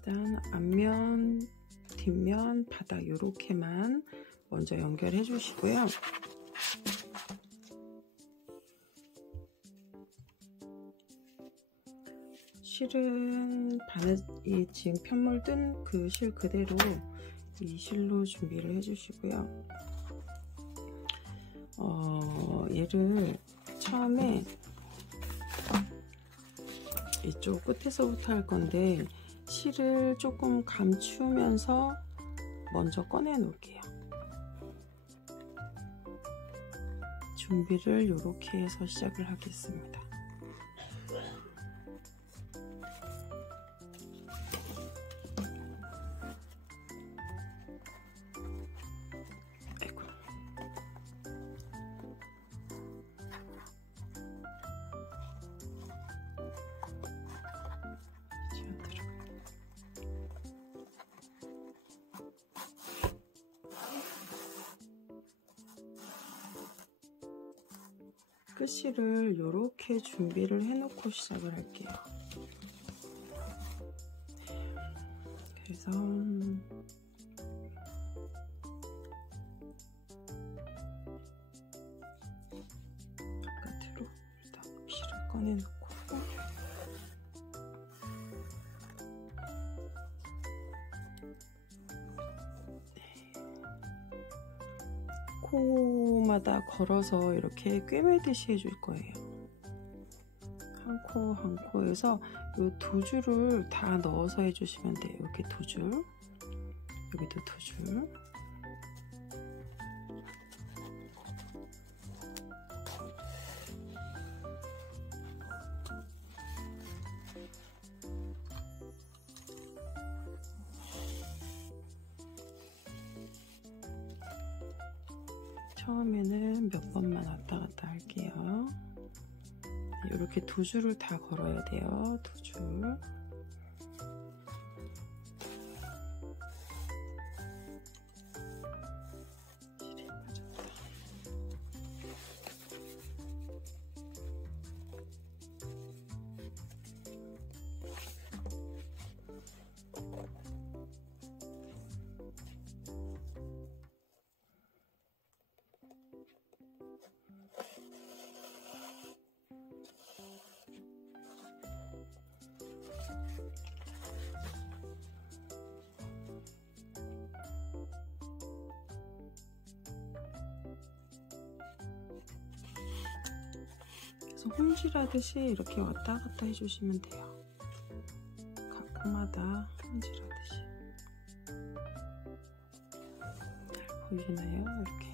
일단 앞면, 뒷면, 바닥 이렇게만 먼저 연결해 주시고요. 실은 바느이 지금 편물 뜬 그 실 그대로 이 실로 준비를 해 주시고요. 얘를 처음에 이쪽 끝에서부터 할 건데 실을 조금 감추면서 먼저 꺼내 놓을게요. 준비를 이렇게 해서 시작을 하겠습니다. 끝실을 이렇게 준비를 해놓고 시작을 할게요. 그래서 바깥으로 일단 실을 꺼내놓고 코마다 걸어서 이렇게 꿰매듯이 해줄 거예요. 한 코 한 코에서 이 두 줄을 다 넣어서 해주시면 돼요. 이렇게 두 줄, 여기도 두 줄. 처음에는 몇 번만 왔다 갔다 할게요. 이렇게 두 줄을 다 걸어야 돼요. 두 줄. 그래서 홈질하듯이 이렇게 왔다 갔다 해주시면 돼요. 각 코마다 홈질하듯이. 잘 보이시나요? 이렇게.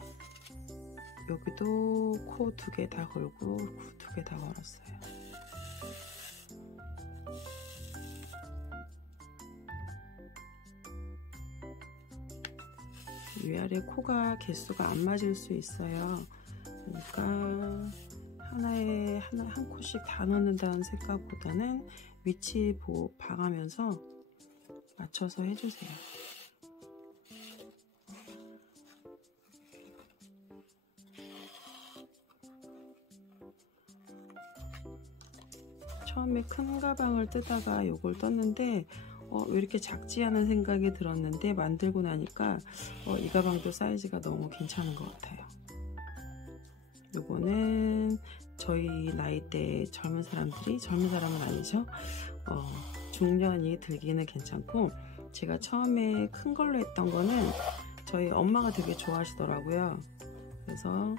여기도 코 2개 다 걸고 코 2개 다 걸었어요. 위아래 코가 개수가 안 맞을 수 있어요. 그러니까 한 코씩 다 넣는다는 생각보다는 위치 봐가면서 맞춰서 해주세요. 처음에 큰 가방을 뜨다가 요걸 떴는데 왜 이렇게 작지 하는 생각이 들었는데 만들고 나니까 이 가방도 사이즈가 너무 괜찮은 것 같아요. 요거는 저희 나이대 젊은 사람은 아니죠. 중년이 들기는 괜찮고, 제가 처음에 큰 걸로 했던 거는 저희 엄마가 되게 좋아하시더라고요. 그래서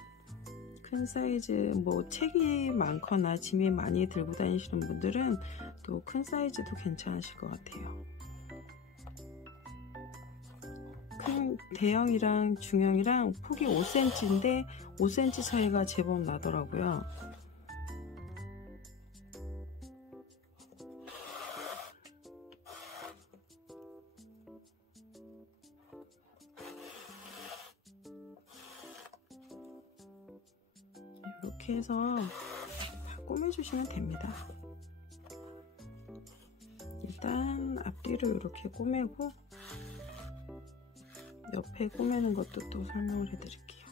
큰 사이즈, 뭐 책이 많거나 짐이 많이 들고 다니시는 분들은 또 큰 사이즈도 괜찮으실 것 같아요. 큰 대형이랑 중형이랑 폭이 5cm인데 5cm 차이가 제법 나더라고요. 이렇게 해서 다 꾸며주시면 됩니다. 일단 앞뒤로 이렇게 꾸미고 옆에 꾸미는 것도 또 설명을 해드릴게요.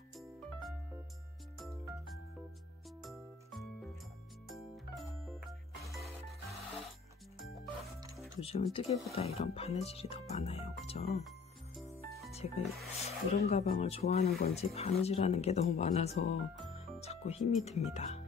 요즘은 뜨개보다 이런 바느질이 더 많아요. 그죠? 제가 이런 가방을 좋아하는 건지 바느질하는 게 너무 많아서 자꾸 힘이 듭니다.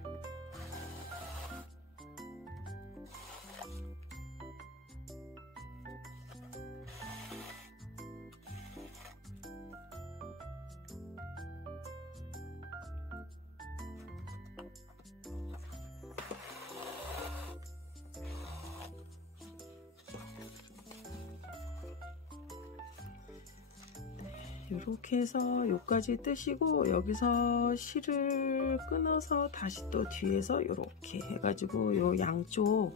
이렇게 해서 여기까지 뜨시고, 여기서 실을 끊어서 다시 또 뒤에서 이렇게 해가지고 요 양쪽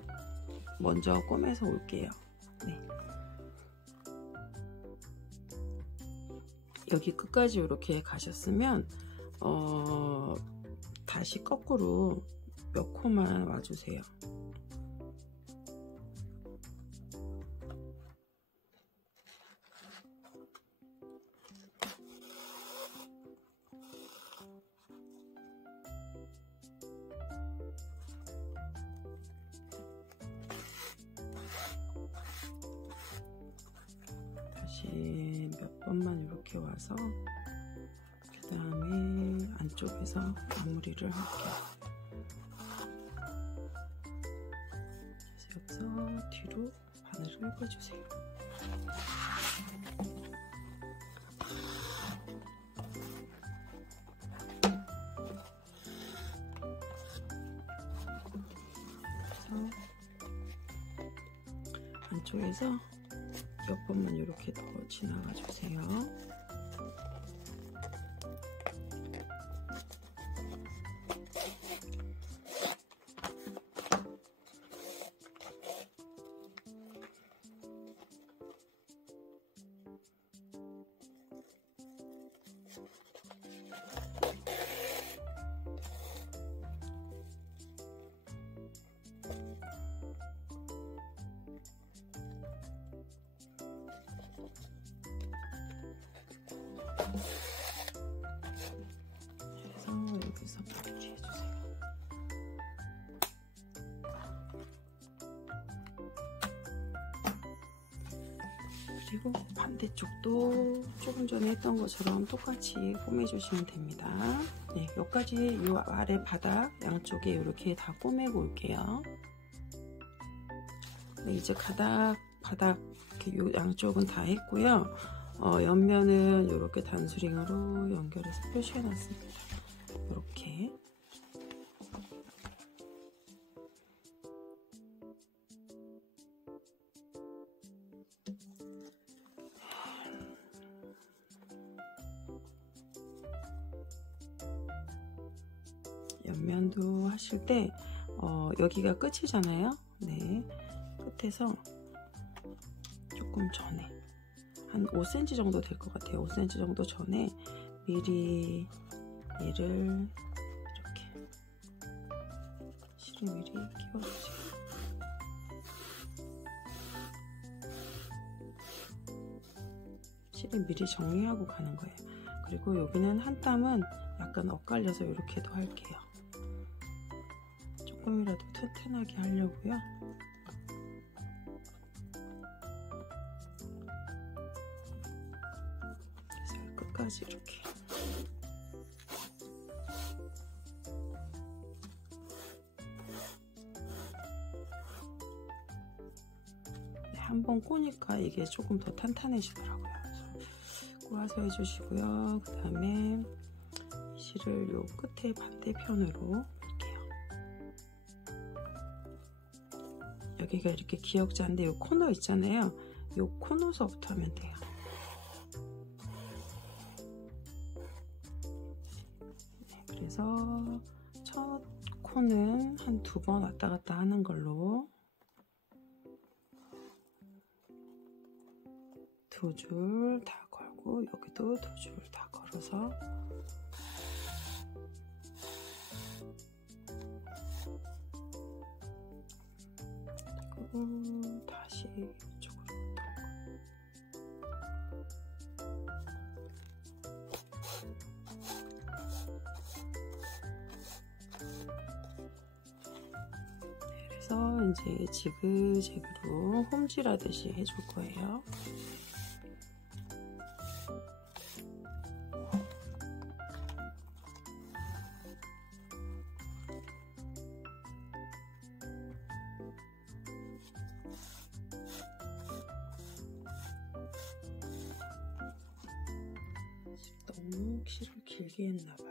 먼저 꼬매서 올게요. 네. 여기 끝까지 이렇게 가셨으면 다시 거꾸로 몇 코만 와주세요. 다시 몇 번만 이렇게 와서 그 다음에 안쪽에서 마무리를 할게요. 그래서 여기서 뒤로 바늘을 빼주세요. 그래서 안쪽에서 몇 번만 이렇게 더 지나가 주세요. 그래서 여기서 마무리해주세요. 그리고 반대쪽도 조금 전에 했던 것처럼 똑같이 꼬매주시면 됩니다. 네, 여기까지 요 아래 바닥 양쪽에 이렇게 다 꼬매고 올게요. 네, 이제 바닥 이렇게 요 양쪽은 다 했고요. 옆면은 이렇게 단수링으로 연결해서 표시해 놨습니다. 이렇게. 옆면도 하실 때 여기가 끝이잖아요. 네, 끝에서 조금 전에 한 5cm 정도 될 것 같아요. 5cm 정도 전에 미리 얘를 이렇게 실을 미리 끼워주세요. 실을 미리 정리하고 가는 거예요. 그리고 여기는 한 땀은 약간 엇갈려서 이렇게도 할게요. 조금이라도 튼튼하게 하려고요. 그래서 끝까지 이렇게. 네, 한번 꼬니까 이게 조금 더 탄탄해지더라고요. 그래서 꼬아서 해주시고요. 그 다음에 실을 요 끝에 반대편으로 여기가 이렇게 기역자인데 요 코너 있잖아요. 요 코너서부터 하면 돼요. 네, 그래서 첫 코는 한 2번 왔다 갔다 하는 걸로 2줄 다 걸고 여기도 2줄 다 걸어서 다시 이쪽으로 그래서 이제 지그재그로 홈질하듯이 해줄 거예요. 너무 실을 길게 했나봐요.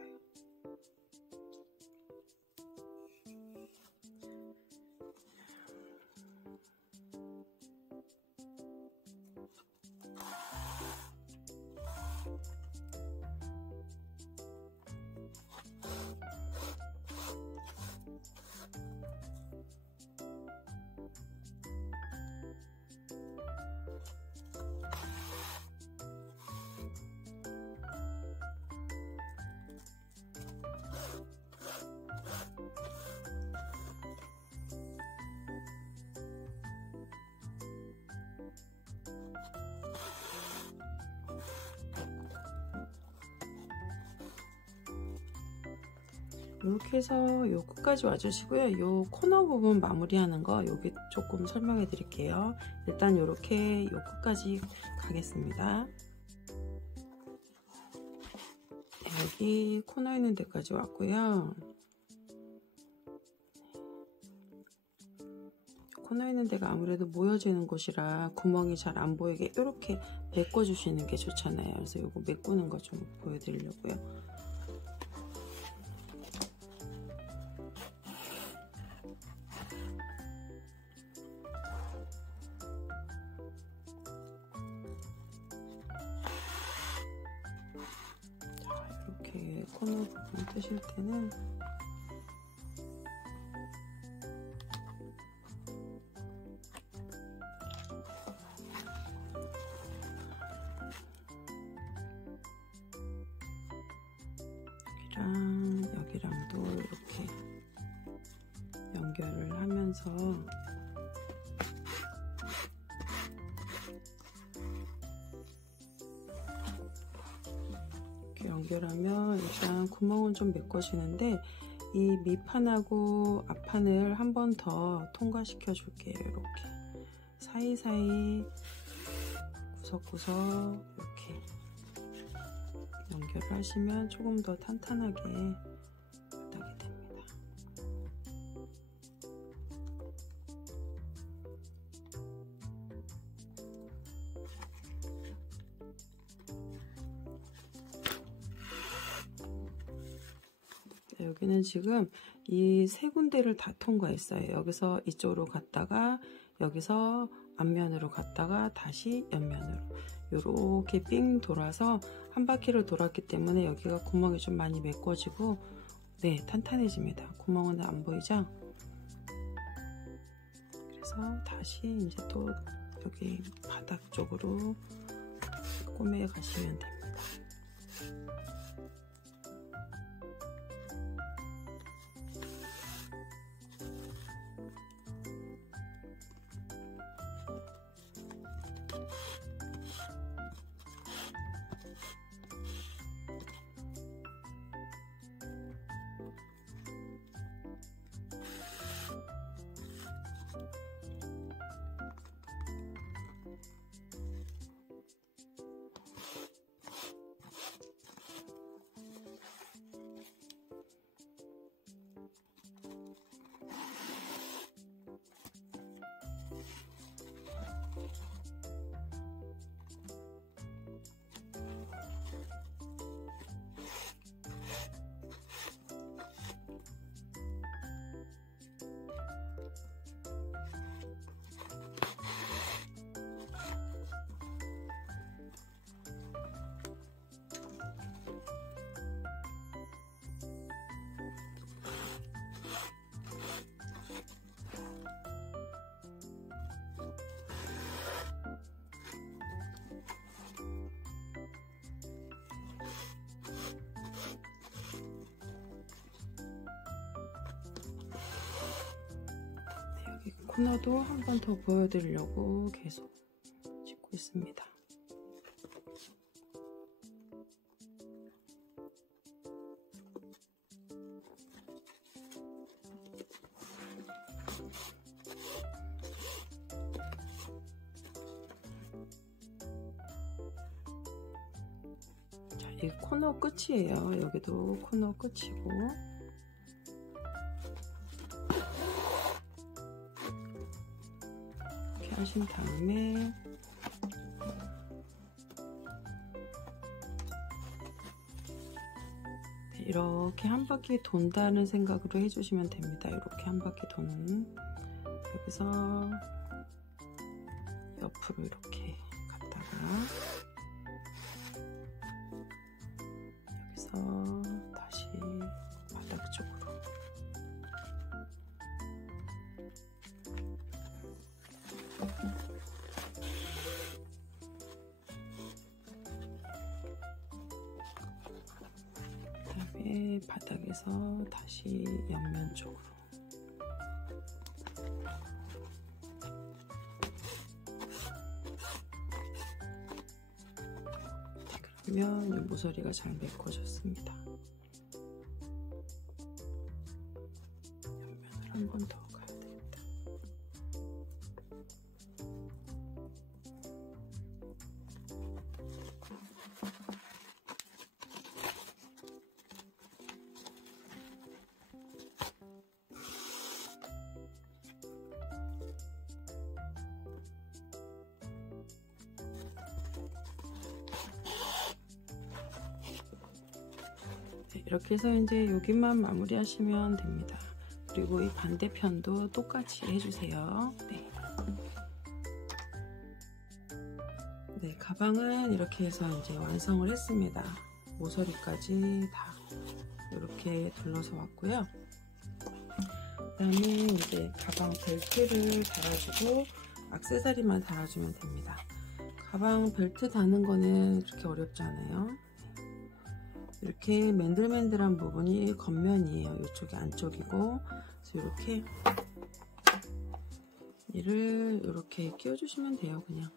이렇게 해서 요 끝까지 와주시고요. 요 코너 부분 마무리하는 거 여기 조금 설명해 드릴게요. 일단 이렇게 요 끝까지 가겠습니다. 네, 여기 코너 있는 데까지 왔고요. 코너 있는 데가 아무래도 모여지는 곳이라 구멍이 잘 안 보이게 이렇게 메꿔 주시는 게 좋잖아요. 그래서 요거 메꾸는 거 좀 보여드리려고요. 이렇게 코너 부분 뜨실 때는 여기랑도 이렇게 연결을 하면서 연결하면 일단 구멍은 좀 메꿔지는데 이 밑판하고 앞판을 한 번 더 통과시켜 줄게요. 이렇게 사이사이 구석구석 이렇게 연결을 하시면 조금 더 탄탄하게 바닥이 됩니다. 여기는 지금 이 세 군데를 다 통과했어요. 여기서 이쪽으로 갔다가 여기서 앞면으로 갔다가 다시 옆면으로 이렇게 삥 돌아서 한 바퀴를 돌았기 때문에 여기가 구멍이 좀 많이 메꿔지고 네, 탄탄해집니다. 구멍은 안 보이죠? 그래서 다시 이제 또 여기 바닥 쪽으로 꼬매 가시면 됩니다. 코너도 한 번 더 보여드리려고 계속 찍고 있습니다. 자, 이 코너 끝이에요. 여기도 코너 끝이고. 하신 다음에 이렇게 한 바퀴 돈다는 생각으로 해주시면 됩니다. 이렇게 한 바퀴 도는 여기서 옆으로 이렇게 갔다가 여기서 다시 바닥 쪽으로 그다음에 바닥에서 다시 옆면 쪽으로 그러면 이 모서리가 잘 메꿔졌습니다. 옆면을 한 번 더 가야 됩니다. 이렇게 해서 이제 여기만 마무리 하시면 됩니다. 그리고 이 반대편도 똑같이 해주세요. 네, 가방은 이렇게 해서 이제 완성을 했습니다. 모서리까지 다 이렇게 둘러서 왔고요. 그 다음에 이제 가방 벨트를 달아주고 액세서리만 달아주면 됩니다. 가방 벨트 다는 거는 그렇게 어렵지 않아요. 이렇게 맨들맨들한 부분이 겉면이에요. 이쪽이 안쪽이고, 그래서 이렇게 얘를 이렇게 끼워주시면 돼요. 그냥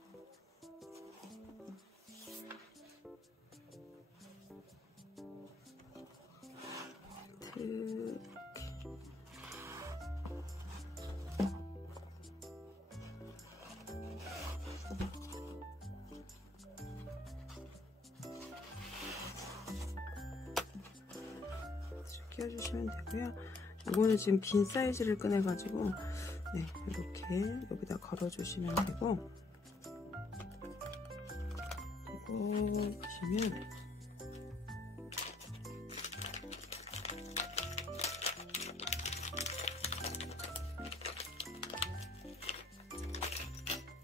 끼워주시면 되고요. 이거는 지금 빈 사이즈를 꺼내가지고 네, 이렇게 여기다 걸어주시면 되고, 이거 보시면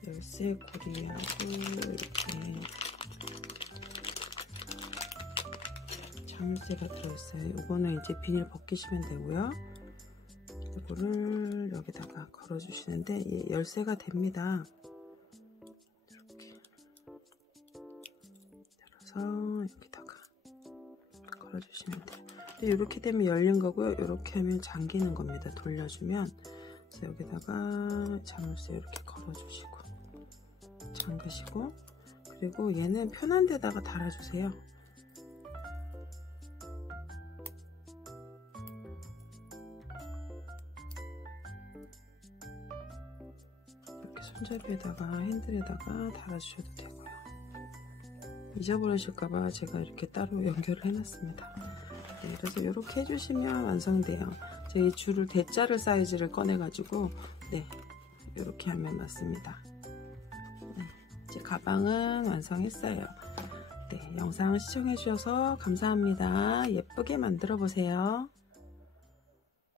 열쇠 고리하고 이렇게 자물쇠가 들어있어요. 이거는 이제 비닐 벗기시면 되고요. 이거를 여기다가 걸어주시는데 열쇠가 됩니다. 이렇게 들어서 여기다가 걸어주시면 돼요. 이렇게 되면 열린 거고요. 이렇게 하면 잠기는 겁니다. 돌려주면. 그래서 여기다가 자물쇠 이렇게 걸어주시고 잠그시고, 그리고 얘는 편한 데다가 달아주세요. 이렇게 손잡이에다가 핸들에다가 달아주셔도 되고요. 잊어버리실까봐 제가 이렇게 따로 연결을 해놨습니다. 네, 그래서 이렇게 해주시면 완성돼요. 제가 이 줄을 대자를 사이즈를 꺼내가지고 네, 이렇게 하면 맞습니다. 네, 이제 가방은 완성했어요. 네, 영상 시청해주셔서 감사합니다. 예쁘게 만들어 보세요.